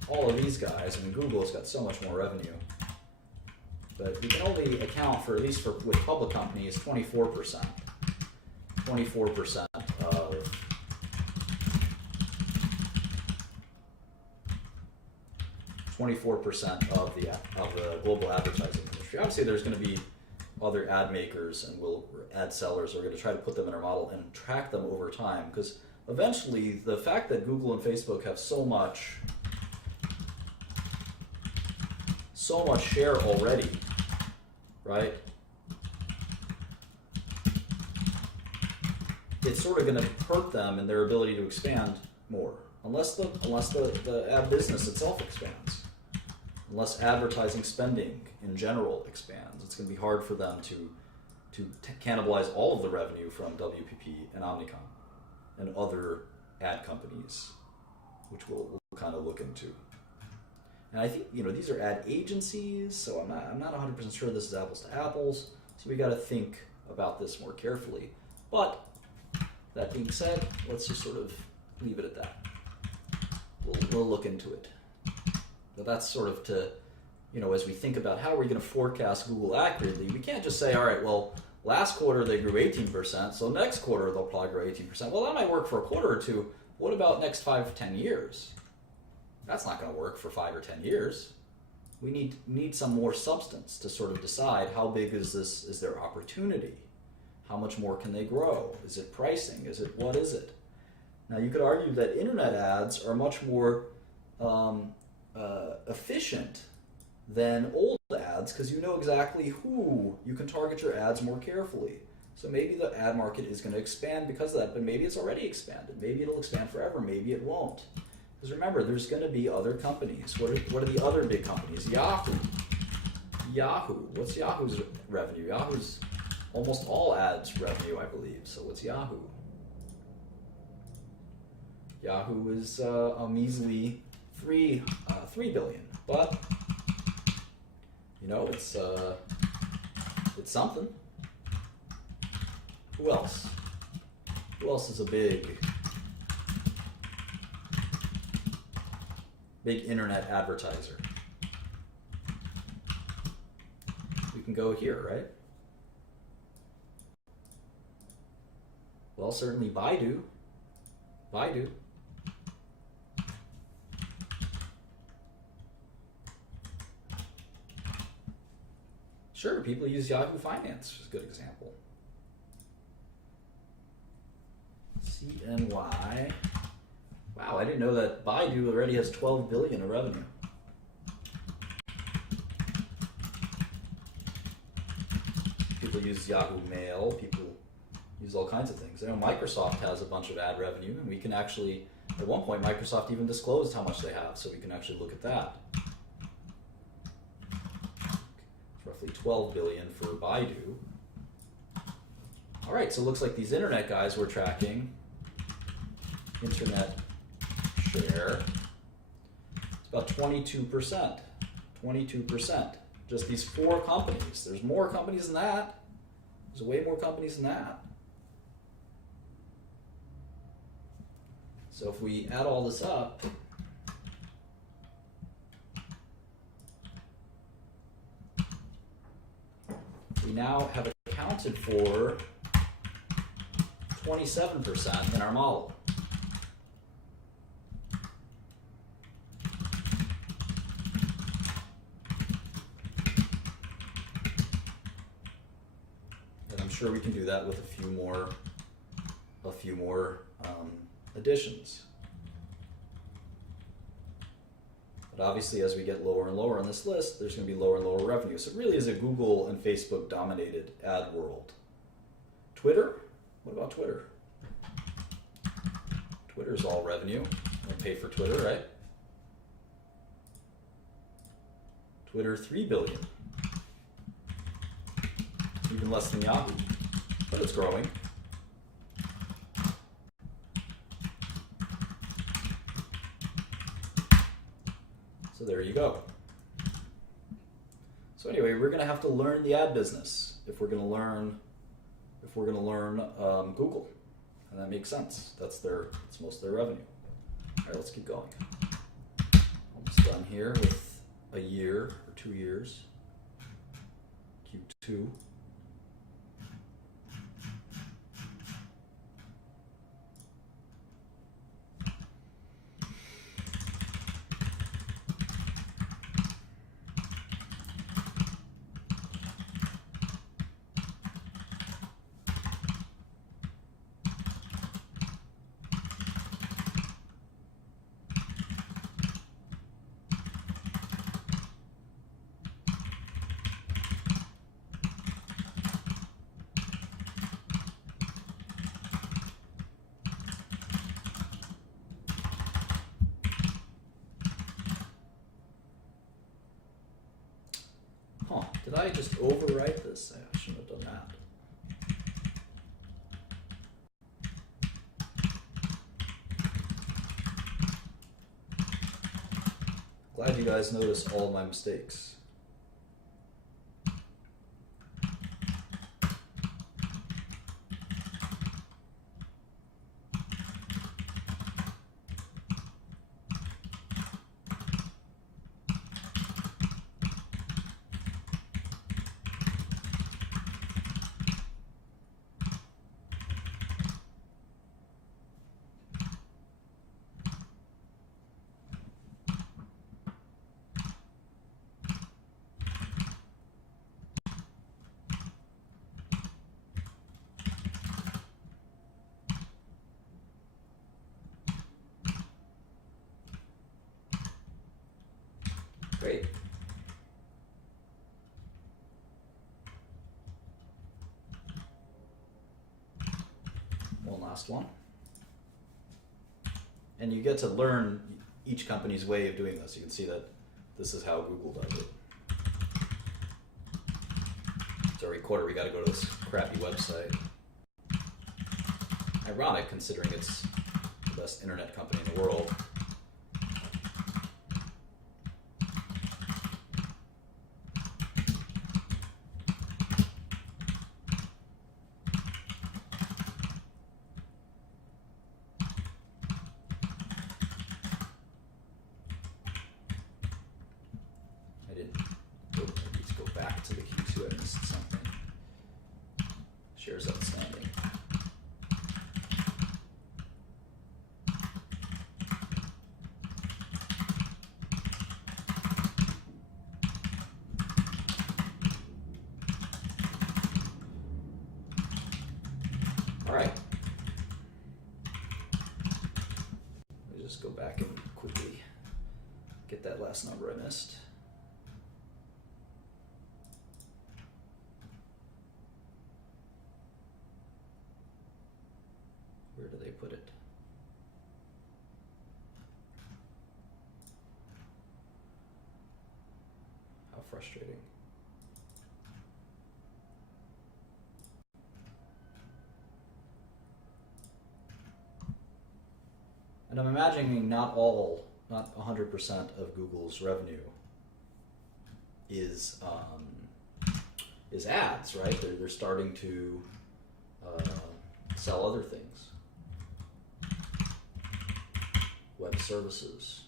all of these guys, I mean, Google's got so much more revenue, but we can only account for, at least with public companies, 24%. 24% of 24% of the global advertising industry. Obviously, there's going to be other ad makers and ad sellers are going to try to put them in our model and track them over time, because eventually the fact that Google and Facebook have so much share already, right? It's sort of going to hurt them in their ability to expand more, unless the ad business itself expands. Unless advertising spending in general expands, it's going to be hard for them to cannibalize all of the revenue from WPP and Omnicom and other ad companies, which we'll kind of look into. And I think these are ad agencies, so I'm not 100% sure this is apples to apples. So we got to think about this more carefully. But that being said, let's just sort of leave it at that. We'll look into it. But that's sort of to, as we think about how are we going to forecast Google accurately, we can't just say, all right, well, last quarter they grew 18%, so next quarter they'll probably grow 18%. Well, that might work for a quarter or two. What about next 5 or 10 years? That's not going to work for 5 or 10 years. We need some more substance to sort of decide how big is their opportunity? How much more can they grow? Is it pricing? What is it? Now, you could argue that internet ads are much more efficient than old ads, because you know exactly who you can target your ads more carefully. So maybe the ad market is going to expand because of that, but maybe it's already expanded. Maybe it'll expand forever. Maybe it won't. Because remember, there's going to be other companies. What are the other big companies? Yahoo. What's Yahoo's revenue? Yahoo's almost all ads revenue, I believe. So what's Yahoo? Yahoo is a measly 3 billion, but it's something. Who else? Who else is a big internet advertiser? We can go here, right? Well, certainly Baidu. Sure, people use Yahoo Finance, which is a good example. CNY. Wow, I didn't know that Baidu already has 12 billion of revenue. People use Yahoo Mail. People use all kinds of things. You know, Microsoft has a bunch of ad revenue, and we can actually, at one point, Microsoft even disclosed how much they have, so we can actually look at that. It's roughly 12 billion for Baidu. All right, so it looks like these internet guys we're tracking, internet share, it's about 22%. 22%. Just these 4 companies. There's more companies than that. There's way more companies than that. So if we add all this up, we now have accounted for 27% in our model. And I'm sure we can do that with a few more additions. But obviously, as we get lower and lower on this list, there's going to be lower and lower revenue. So it really is a Google and Facebook dominated ad world. Twitter? What about Twitter? Twitter's all revenue. We'll pay for Twitter, right? Twitter, 3 billion. Even less than Yahoo, but it's growing. So there you go. So anyway, we're going to have to learn the ad business if we're going to learn Google, and that makes sense. That's most of their revenue. All right, let's keep going. Almost done here with a year or 2 years. Q2. Huh, did I just overwrite this? I shouldn't have done that. Glad you guys noticed all my mistakes. Great. One last one. And you get to learn each company's way of doing this. You can see that this is how Google does it. So every quarter we got to go to this crappy website. Ironic, considering it's the best internet company in the world. Shares outstanding. All right. Let me just go back and quickly get that last number I missed. put it. How frustrating. And I'm imagining not 100% of Google's revenue is ads, right? They're starting to sell other things, web services.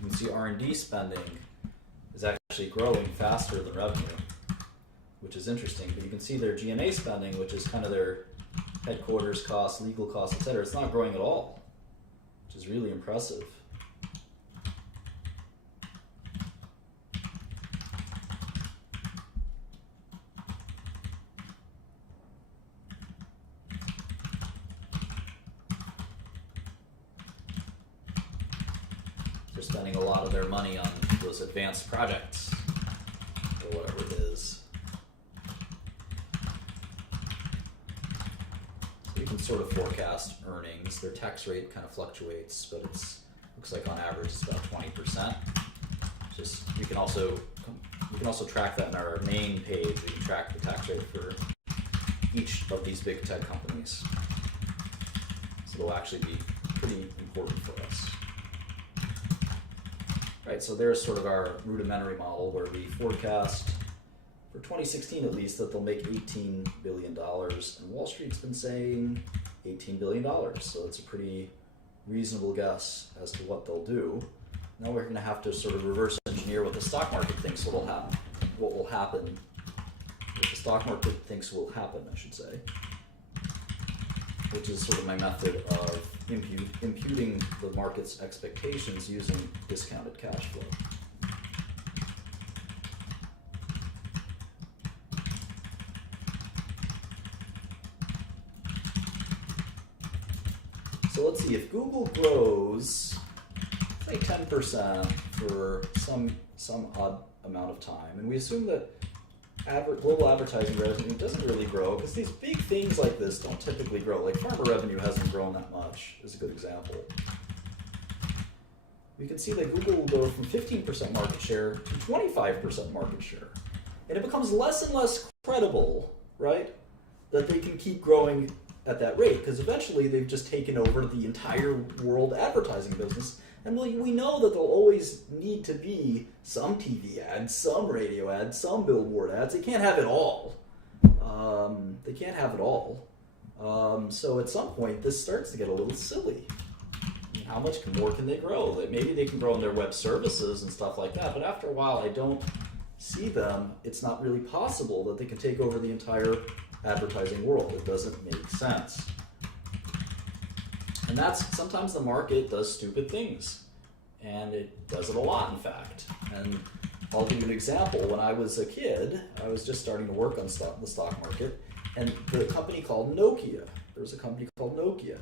You can see R&D spending is actually growing faster than revenue, which is interesting. But you can see their G&A spending, which is kind of their headquarters costs, legal costs, etc. It's not growing at all, which is really impressive. They're spending a lot of their money on those advanced projects, or whatever it is. So you can sort of forecast earnings. Their tax rate kind of fluctuates, but it's looks like on average it's about 20%. Just you can also track that in our main page. We can track the tax rate for each of these big tech companies. So it'll actually be pretty important for us. Right, so there's sort of our rudimentary model where we forecast for 2016 at least that they'll make $18 billion, and Wall Street's been saying $18 billion, so it's a pretty reasonable guess as to what they'll do. Now we're going to have to sort of reverse engineer what the stock market thinks what will happen. What the stock market thinks will happen, I should say, which is sort of my method of imputing the market's expectations using discounted cash flow. So let's see, if Google grows, say 10% for some odd amount of time, and we assume that global advertising revenue doesn't really grow because these big things like this don't typically grow. Like farmer revenue hasn't grown that much, is a good example. We can see that Google will go from 15% market share to 25% market share. And it becomes less and less credible, right, that they can keep growing at that rate, because eventually they've just taken over the entire world advertising business. And we know that there'll always need to be some TV ads, some radio ads, some billboard ads. They can't have it all. So at some point, this starts to get a little silly. How much more can they grow? Maybe they can grow in their web services and stuff like that, but after a while, I don't see them. It's not really possible that they can take over the entire advertising world. It doesn't make sense. And that's sometimes the market does stupid things, and it does it a lot, in fact. And I'll give you an example. When I was a kid, I was just starting to work on the stock market, and the company called Nokia. There was a company called Nokia,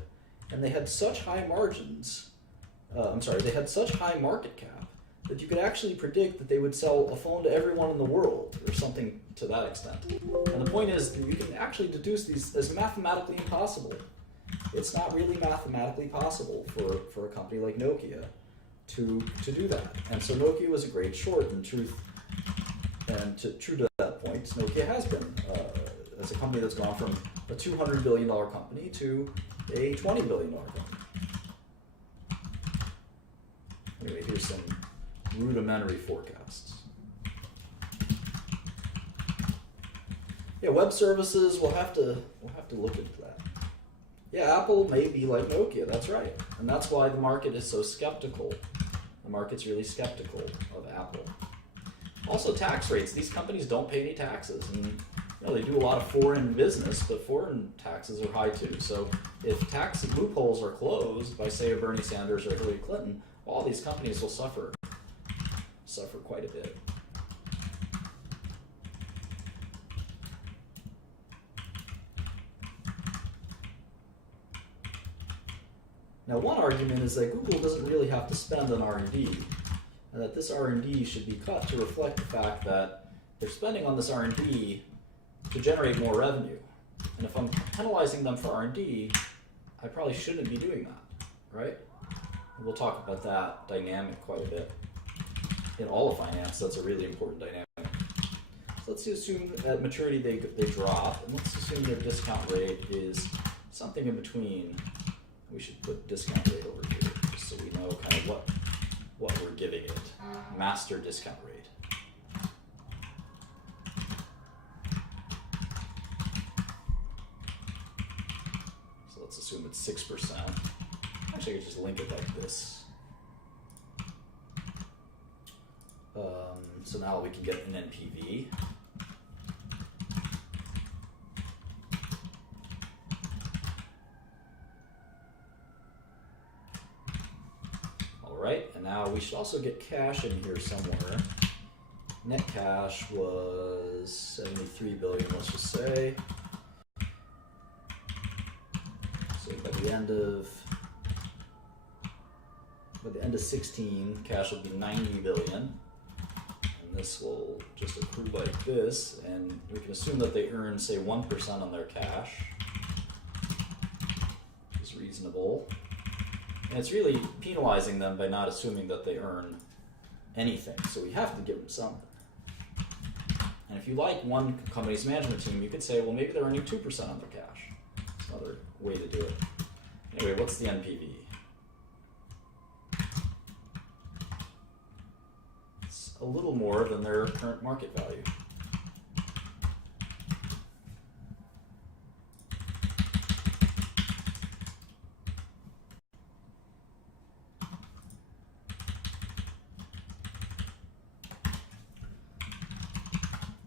and they had such high margins. They had such high market cap that you could actually predict that they would sell a phone to everyone in the world, or something to that extent. And the point is that you can actually deduce these as mathematically impossible. it's not really mathematically possible for a company like Nokia to do that. And so Nokia was a great short in truth. And true to that point, Nokia has been as a company that's gone from a $200 billion company to a $20 billion company. Anyway, here's some rudimentary forecasts. Yeah, web services, we'll have to look into that. Yeah, Apple may be like Nokia, that's right. And that's why the market is so skeptical. The market's really skeptical of Apple. Also, tax rates. These companies don't pay any taxes, and they do a lot of foreign business, but foreign taxes are high too. So if tax loopholes are closed by, say, a Bernie Sanders or Hillary Clinton, all these companies will suffer quite a bit. Now, one argument is that Google doesn't really have to spend on R&D, and that this R&D should be cut to reflect the fact that they're spending on this R&D to generate more revenue. And if I'm penalizing them for R&D, I probably shouldn't be doing that, right? And we'll talk about that dynamic quite a bit. In all of finance, that's a really important dynamic. So let's assume at maturity they drop, and let's assume their discount rate is something in between. We should put discount rate over here, just so we know kind of what we're giving it. Master discount rate. So let's assume it's 6%. Actually, I could just link it like this. So now we can get an NPV. Right, and now we should also get cash in here somewhere. Net cash was 73 billion, let's just say. So by the end of 16, cash will be 90 billion. And this will just accrue like this, and we can assume that they earn, say, 1% on their cash, which is reasonable. And it's really penalizing them by not assuming that they earn anything. So we have to give them something. And if you like one company's management team, you could say, well, maybe they're earning 2% on their cash. It's another way to do it. Anyway, what's the NPV? It's a little more than their current market value.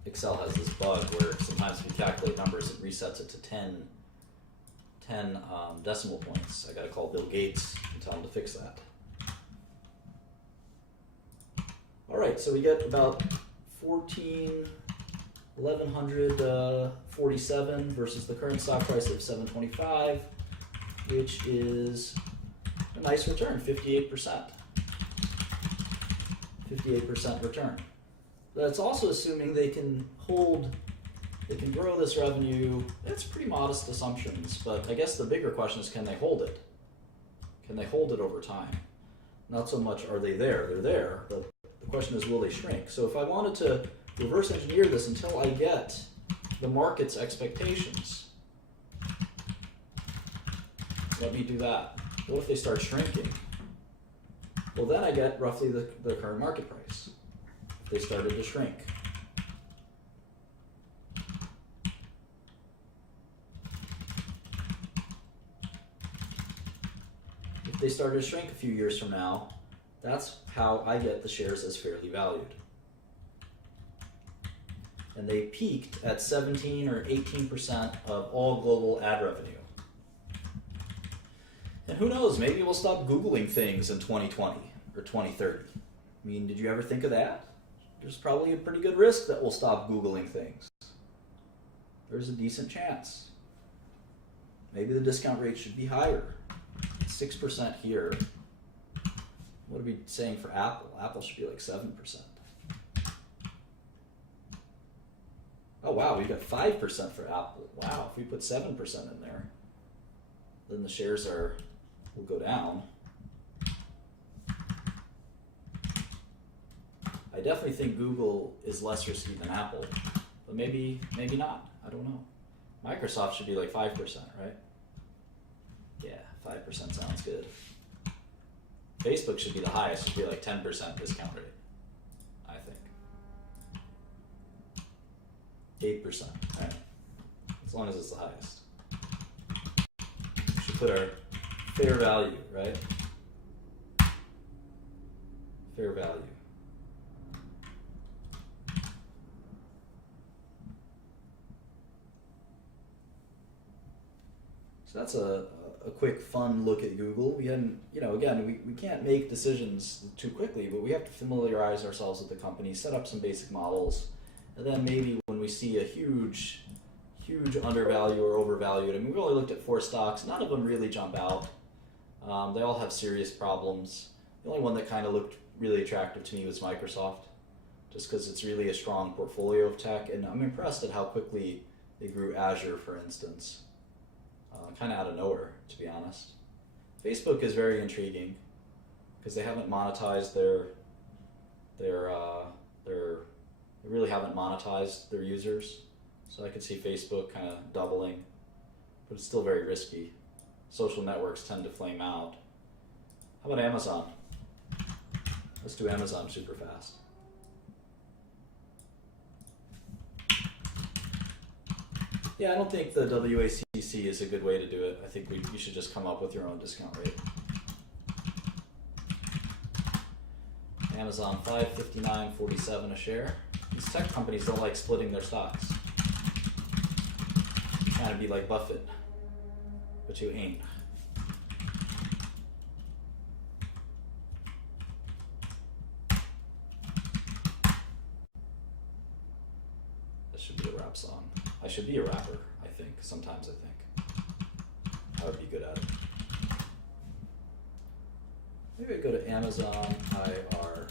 Excel has this bug where sometimes if you calculate numbers, it resets it to 10 decimal points. I got to call Bill Gates and tell him to fix that. All right, so we get about 1147 versus the current stock price of 725, which is a nice return, 58%. 58% return. That's also assuming they can grow this revenue. It's pretty modest assumptions, but I guess the bigger question is, can they hold it? Can they hold it over time? Not so much are they there, they're there, but the question is, will they shrink? So if I wanted to reverse engineer this until I get the market's expectations, let me do that. What if they start shrinking? Well, then I get roughly the current market price. They started to shrink. If they started to shrink a few years from now, that's how I get the shares as fairly valued. And they peaked at 17 or 18% of all global ad revenue. And who knows, maybe we'll stop Googling things in 2020 or 2030. I mean, did you ever think of that? There's probably a pretty good risk that we'll stop Googling things. There's a decent chance. Maybe the discount rate should be higher. 6% here. What are we saying for Apple? Apple should be like 7%. Oh wow, we got 5% for Apple. Wow, if we put 7% in there, then the shares will go down. I definitely think Google is less risky than Apple, but maybe not. I don't know. Microsoft should be like 5%, right? Yeah, 5% sounds good. Facebook should be the highest. It should be like 10% discount rate, I think. 8%, right? As long as it's the highest. We should put our fair value, right? Fair value. So that's a quick, fun look at Google. We hadn't, again, we can't make decisions too quickly, but we have to familiarize ourselves with the company, set up some basic models, and then maybe when we see a huge undervalue or overvalued, I mean, we only looked at 4 stocks. None of them really jump out. They all have serious problems. The only one that kind of looked really attractive to me was Microsoft, just because it's really a strong portfolio of tech, and I'm impressed at how quickly they grew Azure, for instance. Kind of out of nowhere, to be honest. Facebook is very intriguing because they haven't monetized they really haven't monetized their users. So I could see Facebook kind of doubling, but it's still very risky. Social networks tend to flame out. How about Amazon? Let's do Amazon super fast. Yeah, I don't think the WACC is a good way to do it. I think you should just come up with your own discount rate. Amazon, $559.47 a share. These tech companies don't like splitting their stocks. You're trying to be like Buffett, but you ain't. This should be a rap song. I should be a rapper, I think. Sometimes I think. I would be good at it. Maybe I go to Amazon IR.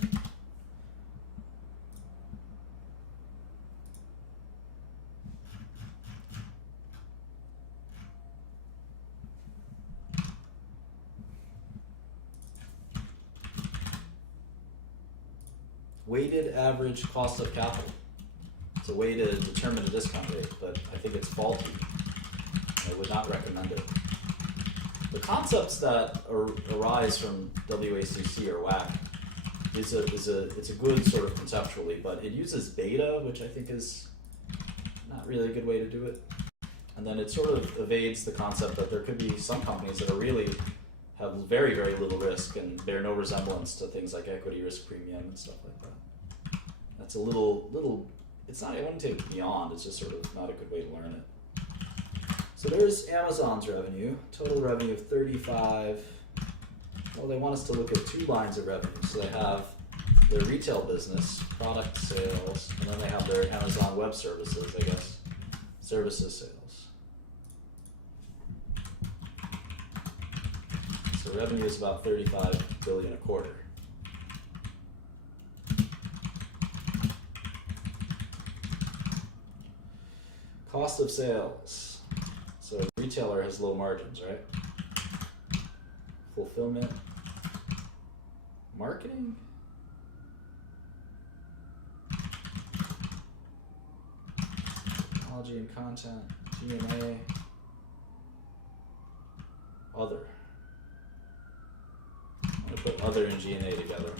Weighted average cost of capital. It's a way to determine a discount rate, but I think it's faulty. I would not recommend it. The concepts that arise from WACC or WACC it's a good sort of conceptually, but it uses beta, which I think is not really a good way to do it. And then it sort of evades the concept that there could be some companies that are really have very, very little risk and bear no resemblance to things like equity risk premium and stuff like that. That's a little, it's not, I wouldn't say beyond, it's just sort of not a good way to learn it. So there's Amazon's revenue, total revenue of 35. Well, they want us to look at 2 lines of revenue. So they have their retail business, product sales, and then they have their Amazon Web Services, I guess, services sales. So revenue is about $35 billion a quarter. Cost of sales. So a retailer has low margins, right? Fulfillment. Marketing. Technology and content. G&A. Other. I'm going to put other and G&A together.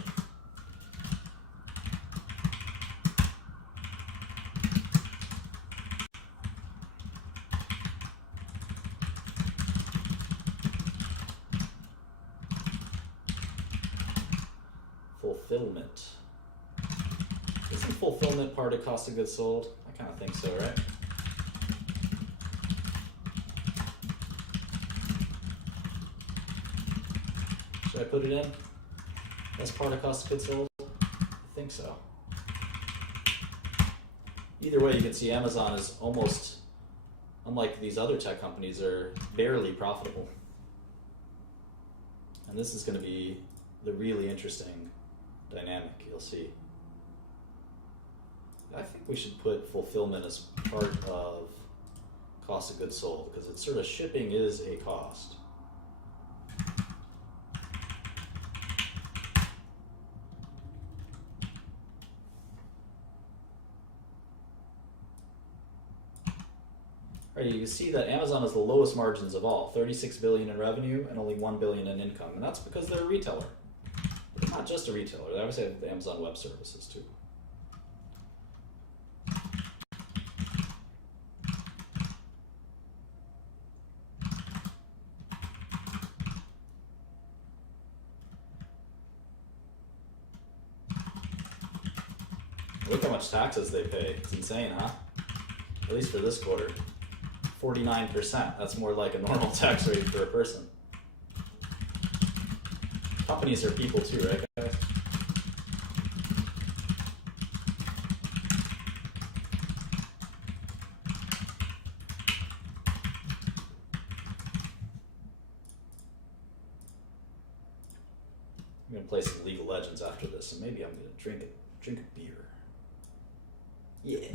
Fulfillment. Isn't fulfillment part of cost of goods sold? I kind of think so, right? Should I put it in? That's part of cost of goods sold? I think so. Either way, you can see Amazon is almost, unlike these other tech companies, are barely profitable. And this is going to be the really interesting dynamic you'll see. I think we should put fulfillment as part of cost of goods sold because it's sort of shipping is a cost. Right, you can see that Amazon has the lowest margins of all, 36 billion in revenue and only 1 billion in income, and that's because they're a retailer. But they're not just a retailer; they obviously have the Amazon Web Services too. Look how much taxes they pay. It's insane, huh? At least for this quarter. 49%. That's more like a normal tax rate for a person. Companies are people too, right, guys? I'm gonna play some League of Legends after this, so maybe I'm gonna drink a beer. Yeah.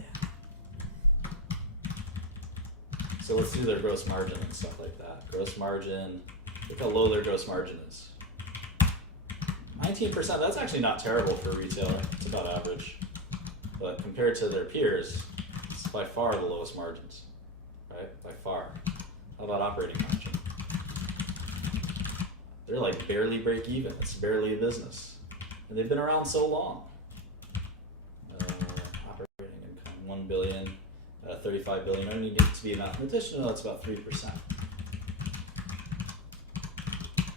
So let's do their gross margin and stuff like that. Gross margin, look how low their gross margin is. 19%, that's actually not terrible for a retailer. It's about average. But compared to their peers, it's by far the lowest margins, right? By far. How about operating margin? They're like barely break even. It's barely a business. And they've been around so long. Operating income, 1 billion, 35 billion. I don't need to be a mathematician, no, that's about 3%.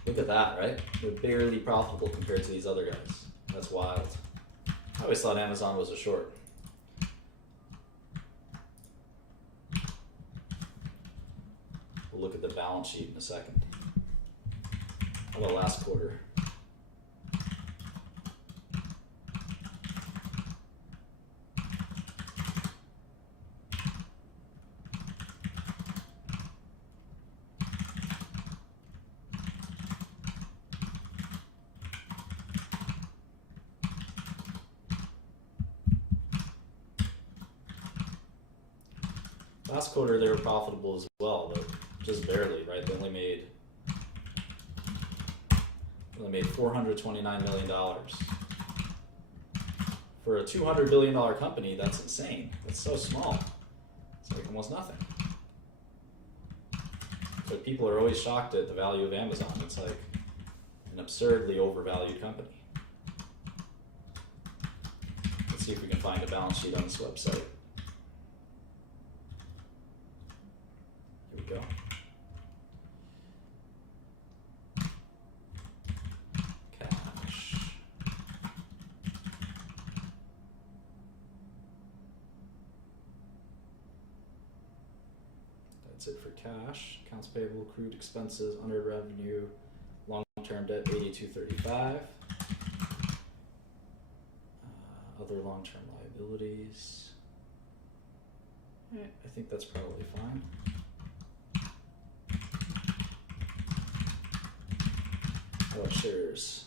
Look at that, right? They're barely profitable compared to these other guys. That's wild. I always thought Amazon was a short. We'll look at the balance sheet in a second. How about last quarter? Last quarter they were profitable as well, but just barely, right? They only made $429 million. For a $200 billion company, that's insane. That's so small. It's like almost nothing. So people are always shocked at the value of Amazon. It's like an absurdly overvalued company. Let's see if we can find a balance sheet on this website. Here we go. Cash. That's it for cash. Accounts payable, accrued expenses, unearned revenue, long-term debt 8235. Other long-term liabilities. I think that's probably fine. How about shares?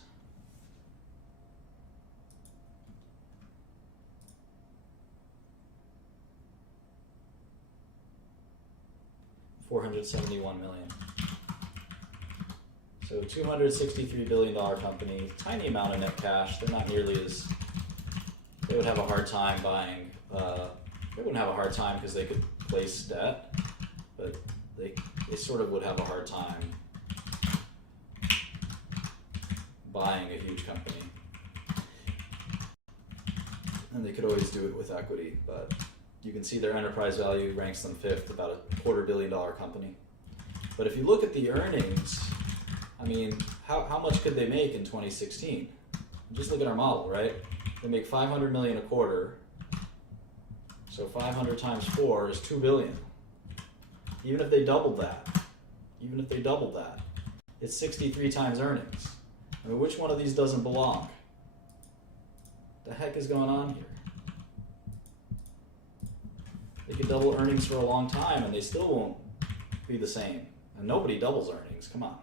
$471 million. So $263 billion company, tiny amount of net cash. They're not nearly as, they would have a hard time buying, they wouldn't have a hard time because they could place debt, but they sort of would have a hard time buying a huge company. And they could always do it with equity, but you can see their enterprise value ranks them fifth, about a $250 million company. But if you look at the earnings, I mean, how much could they make in 2016? Just look at our model, right? They make 500 million a quarter. So 500 times 4 is 2 billion. Even if they doubled that, it's 63 times earnings. I mean, which one of these doesn't belong? The heck is going on here? They could double earnings for a long time and they still won't be the same. And nobody doubles earnings, come on.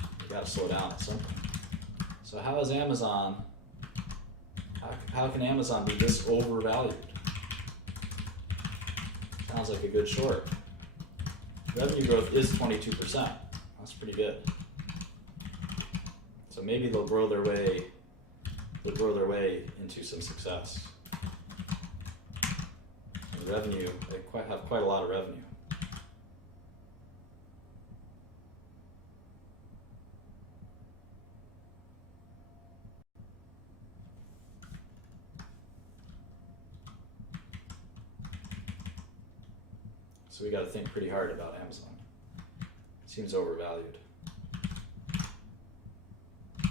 You gotta slow down at some point. So how is Amazon, how can Amazon be this overvalued? Sounds like a good short. Revenue growth is 22%. That's pretty good. So maybe they'll grow their way into some success. And revenue, they have quite a lot of revenue. So we got to think pretty hard about Amazon. It seems overvalued.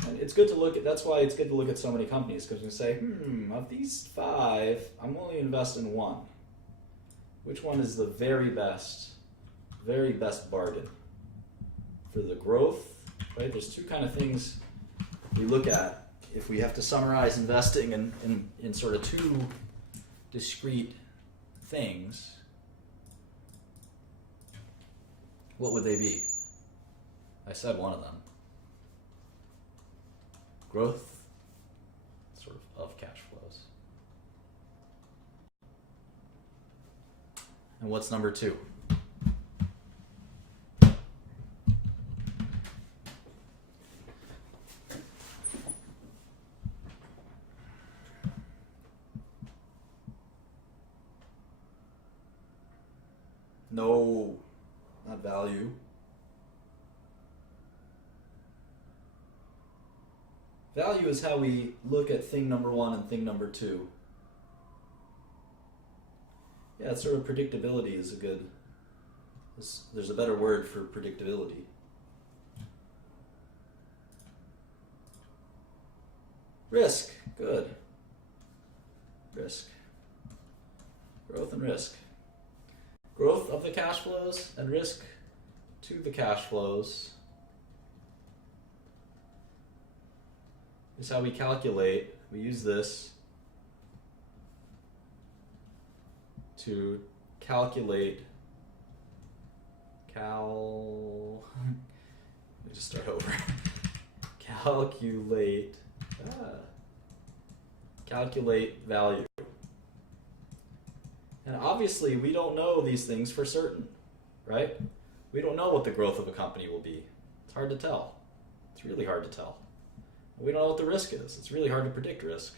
And it's good to look at, that's why it's good to look at so many companies, because we say, of these 5, I'm only investing in 1. Which one is the very best bargain? For the growth, right? There's 2 kind of things we look at if we have to summarize investing in sort of 2 discrete things. What would they be? I said one of them. Growth, sort of cash flows. And what's number 2? No, not value. Value is how we look at thing number 1 and thing number 2. Yeah, it's sort of predictability is a good, there's a better word for predictability. Risk, good. Risk. Growth and risk. Growth of the cash flows and risk to the cash flows is how we calculate. We use this to calculate let me just start over. Calculate value. And obviously we don't know these things for certain, right? We don't know what the growth of a company will be. It's hard to tell. It's really hard to tell. We don't know what the risk is. It's really hard to predict risk.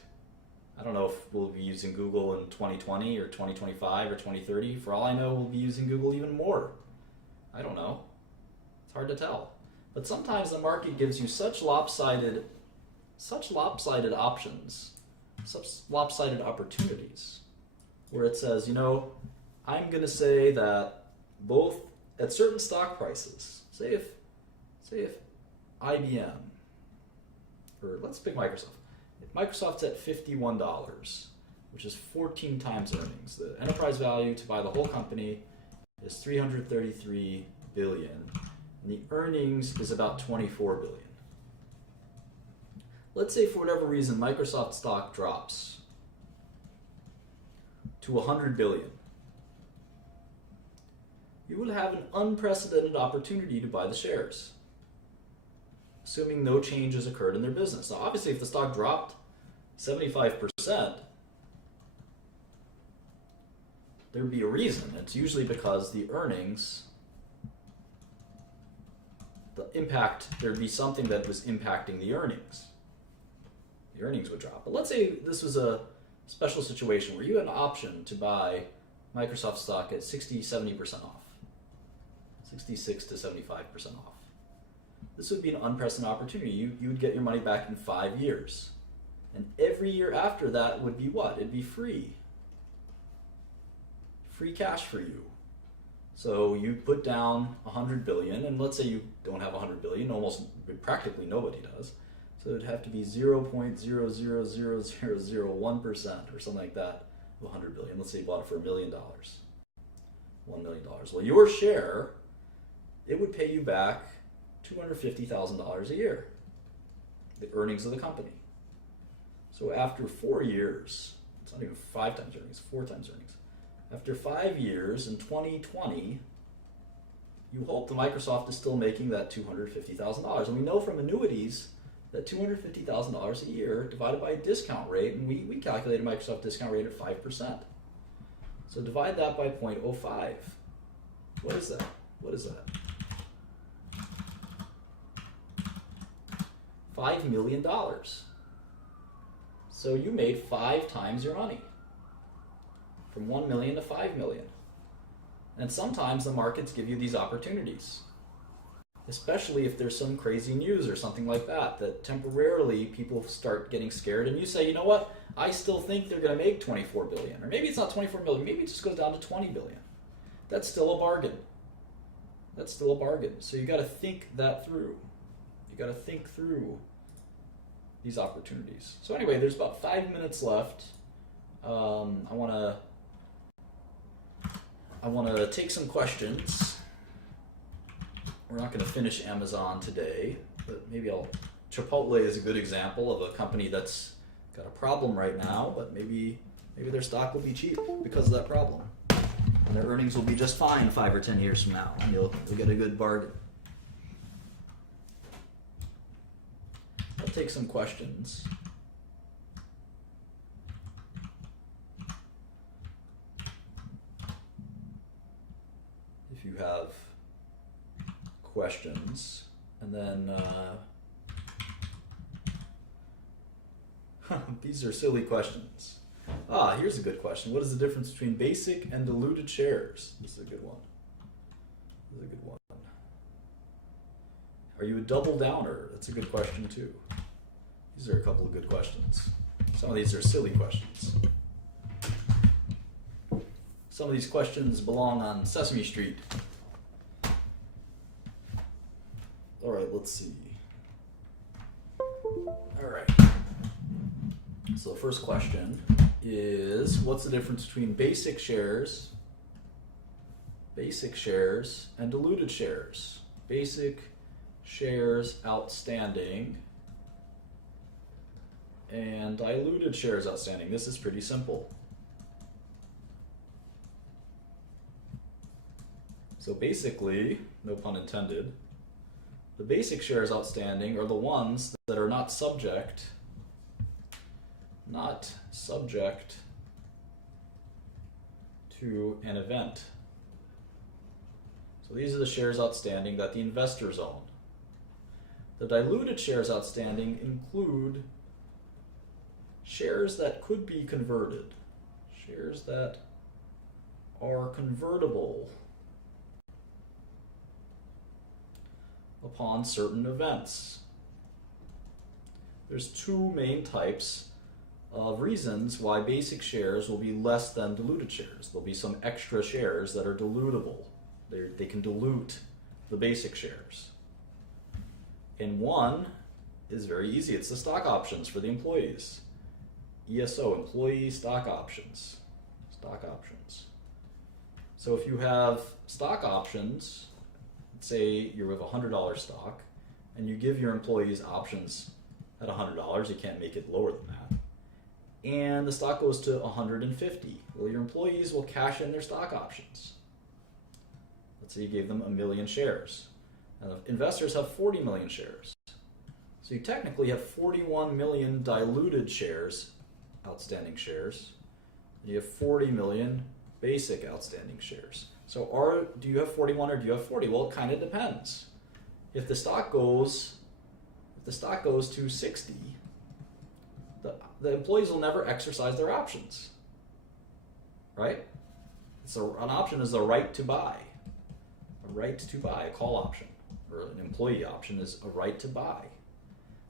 I don't know if we'll be using Google in 2020 or 2025 or 2030. For all I know, we'll be using Google even more. I don't know. It's hard to tell. But sometimes the market gives you such lopsided options, such lopsided opportunities, where it says, you know, I'm going to say that both at certain stock prices, say if IBM, or let's pick Microsoft. If Microsoft's at $51, which is 14 times earnings, the enterprise value to buy the whole company is $333 billion, and the earnings is about $24 billion. Let's say for whatever reason Microsoft stock drops to $100 billion. You will have an unprecedented opportunity to buy the shares, assuming no change has occurred in their business. Now, obviously, if the stock dropped 75%, there'd be a reason. It's usually because the earnings, there'd be something that was impacting the earnings. The earnings would drop. But let's say this was a special situation where you had an option to buy Microsoft stock at 60-70% off, 66 to 75% off. This would be an unprecedented opportunity. You would get your money back in 5 years. And every year after that would be what? It'd be free. Free cash for you. So you put down 100 billion, and let's say you don't have 100 billion, practically nobody does. So it'd have to be 0.000001% or something like that of 100 billion. Let's say you bought it for $1 million. $1 million. Well, your share, it would pay you back $250,000 a year, the earnings of the company. So after 4 years, it's not even 5 times earnings, 4 times earnings. After 5 years, in 2020, you hope that Microsoft is still making that $250,000. And we know from annuities that $250,000 a year divided by a discount rate, and we calculated Microsoft discount rate at 5%. So divide that by 0.05. What is that? What is that? $5 million. So you made 5 times your money from 1 million to 5 million. And sometimes the markets give you these opportunities, especially if there's some crazy news or something like that, that temporarily people start getting scared and you say, you know what, I still think they're going to make 24 billion. Or maybe it's not 24 billion, maybe it just goes down to 20 billion. That's still a bargain. That's still a bargain. So you got to think that through. You got to think through these opportunities. So anyway, there's about 5 minutes left. I want to take some questions. We're not going to finish Amazon today, but maybe Chipotle is a good example of a company that's got a problem right now, but maybe their stock will be cheap because of that problem. And their earnings will be just fine 5 or 10 years from now, and you'll get a good bargain. I'll take some questions. If you have questions, and then these are silly questions. Here's a good question. What is the difference between basic and diluted shares? This is a good one. Are you a double downer? That's a good question too. These are a couple of good questions. Some of these are silly questions. Some of these questions belong on Sesame Street. All right, let's see. All right. So the first question is, what's the difference between basic shares and diluted shares? Basic shares outstanding and diluted shares outstanding. This is pretty simple. So basically, no pun intended, the basic shares outstanding are the ones that are not subject to an event. So these are the shares outstanding that the investors own. The diluted shares outstanding include shares that could be converted, shares that are convertible upon certain events. There's two main types of reasons why basic shares will be less than diluted shares. There'll be some extra shares that are dilutable. They can dilute the basic shares. And one is very easy. It's the stock options for the employees. ESO, employee stock options. Stock options. So if you have stock options, say you have $100 stock, and you give your employees options at $100, you can't make it lower than that, and the stock goes to $150, well, your employees will cash in their stock options. Let's say you gave them 1 million shares. Now, the investors have 40 million shares. So you technically have 41 million diluted shares, outstanding shares, and you have 40 million basic outstanding shares. So do you have 41 or do you have 40? Well, it kind of depends. If the stock goes to 60, the employees will never exercise their options, right? So an option is a right to buy. A right to buy, a call option, or an employee option is a right to buy.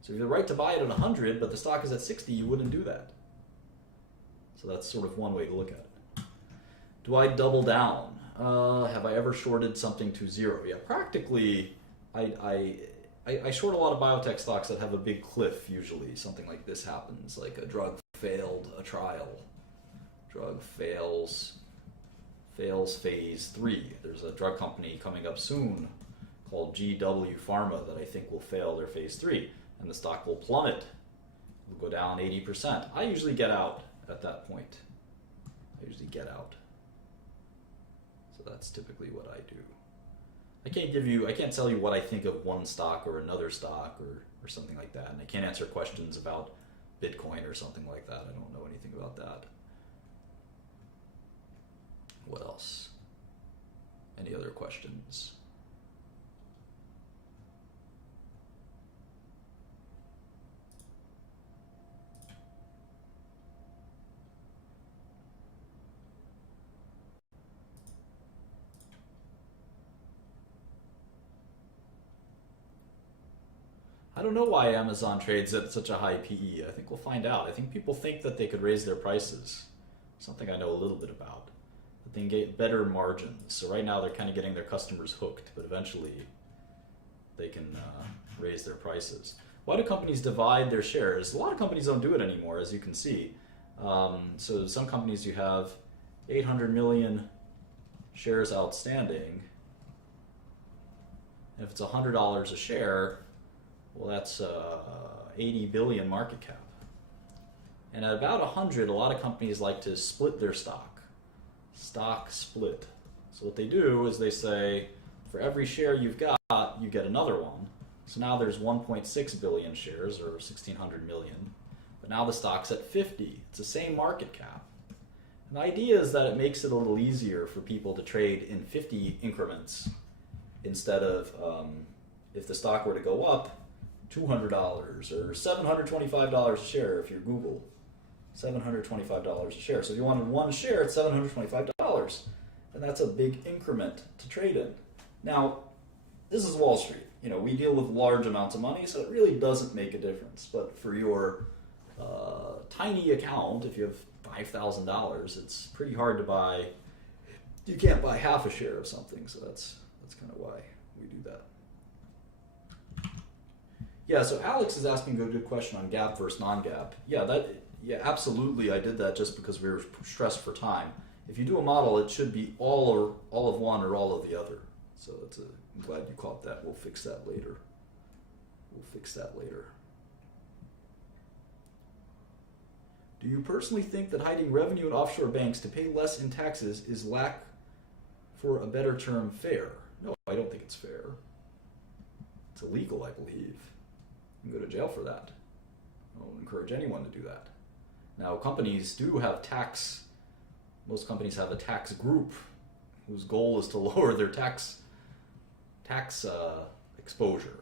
So if you have the right to buy it at 100, but the stock is at 60, you wouldn't do that. So that's sort of one way to look at it. Do I double down? Have I ever shorted something to zero? Yeah, practically, I short a lot of biotech stocks that have a big cliff usually. Something like this happens, like a drug failed a trial. Drug fails phase 3. There's a drug company coming up soon called GW Pharma that I think will fail their phase 3, and the stock will plummet. It will go down 80%. I usually get out at that point. So that's typically what I do. I can't tell you what I think of one stock or another stock or something like that, and I can't answer questions about Bitcoin or something like that. I don't know anything about that. What else? Any other questions? I don't know why Amazon trades at such a high PE. I think we'll find out. I think people think that they could raise their prices. Something I know a little bit about. That they can get better margins. So right now they're kind of getting their customers hooked, but eventually they can raise their prices. Why do companies divide their shares? A lot of companies don't do it anymore, as you can see. So some companies you have 800 million shares outstanding. And if it's $100 a share, well, that's 80 billion market cap. And at about 100, a lot of companies like to split their stock. Stock split. So what they do is they say, for every share you've got, you get another one. So now there's 1.6 billion shares, or 1,600 million. But now the stock's at 50. It's the same market cap. And the idea is that it makes it a little easier for people to trade in 50 increments instead of, if the stock were to go up, $200 or $725 a share if you're Google. $725 a share. So if you wanted one share, it's $725. And that's a big increment to trade in. Now, this is Wall Street. You know, we deal with large amounts of money, so it really doesn't make a difference. But for your tiny account, if you have $5,000, it's pretty hard to buy. You can't buy half a share of something, so that's kind of why we do that. Yeah, so Alex is asking a good question on GAAP versus non-GAAP. Yeah, absolutely. I did that just because we were stressed for time. If you do a model, it should be all of one or all of the other. So I'm glad you caught that. We'll fix that later. Do you personally think that hiding revenue in offshore banks to pay less in taxes is, lack for a better term, fair? No, I don't think it's fair. It's illegal, I believe. You can go to jail for that. I don't encourage anyone to do that. Now, companies do have tax. Most companies have a tax group whose goal is to lower their tax exposure.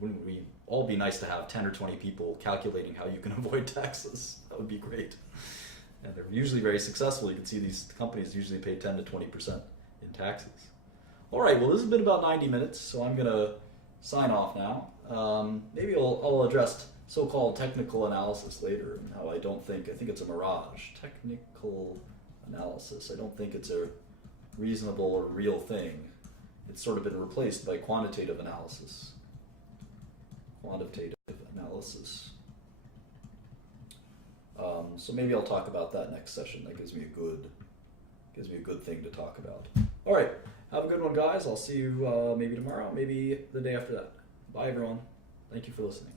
Wouldn't we all be nice to have 10 or 20 people calculating how you can avoid taxes? That would be great. And they're usually very successful. You can see these companies usually pay 10 to 20% in taxes. All right, well, this has been about 90 minutes, so I'm going to sign off now. Maybe I'll address so-called technical analysis later, and how I think it's a mirage. Technical analysis. I don't think it's a reasonable or real thing. It's sort of been replaced by quantitative analysis. So maybe I'll talk about that next session. That gives me a good thing to talk about. All right, have a good one, guys. I'll see you maybe tomorrow, maybe the day after that. Bye, everyone. Thank you for listening.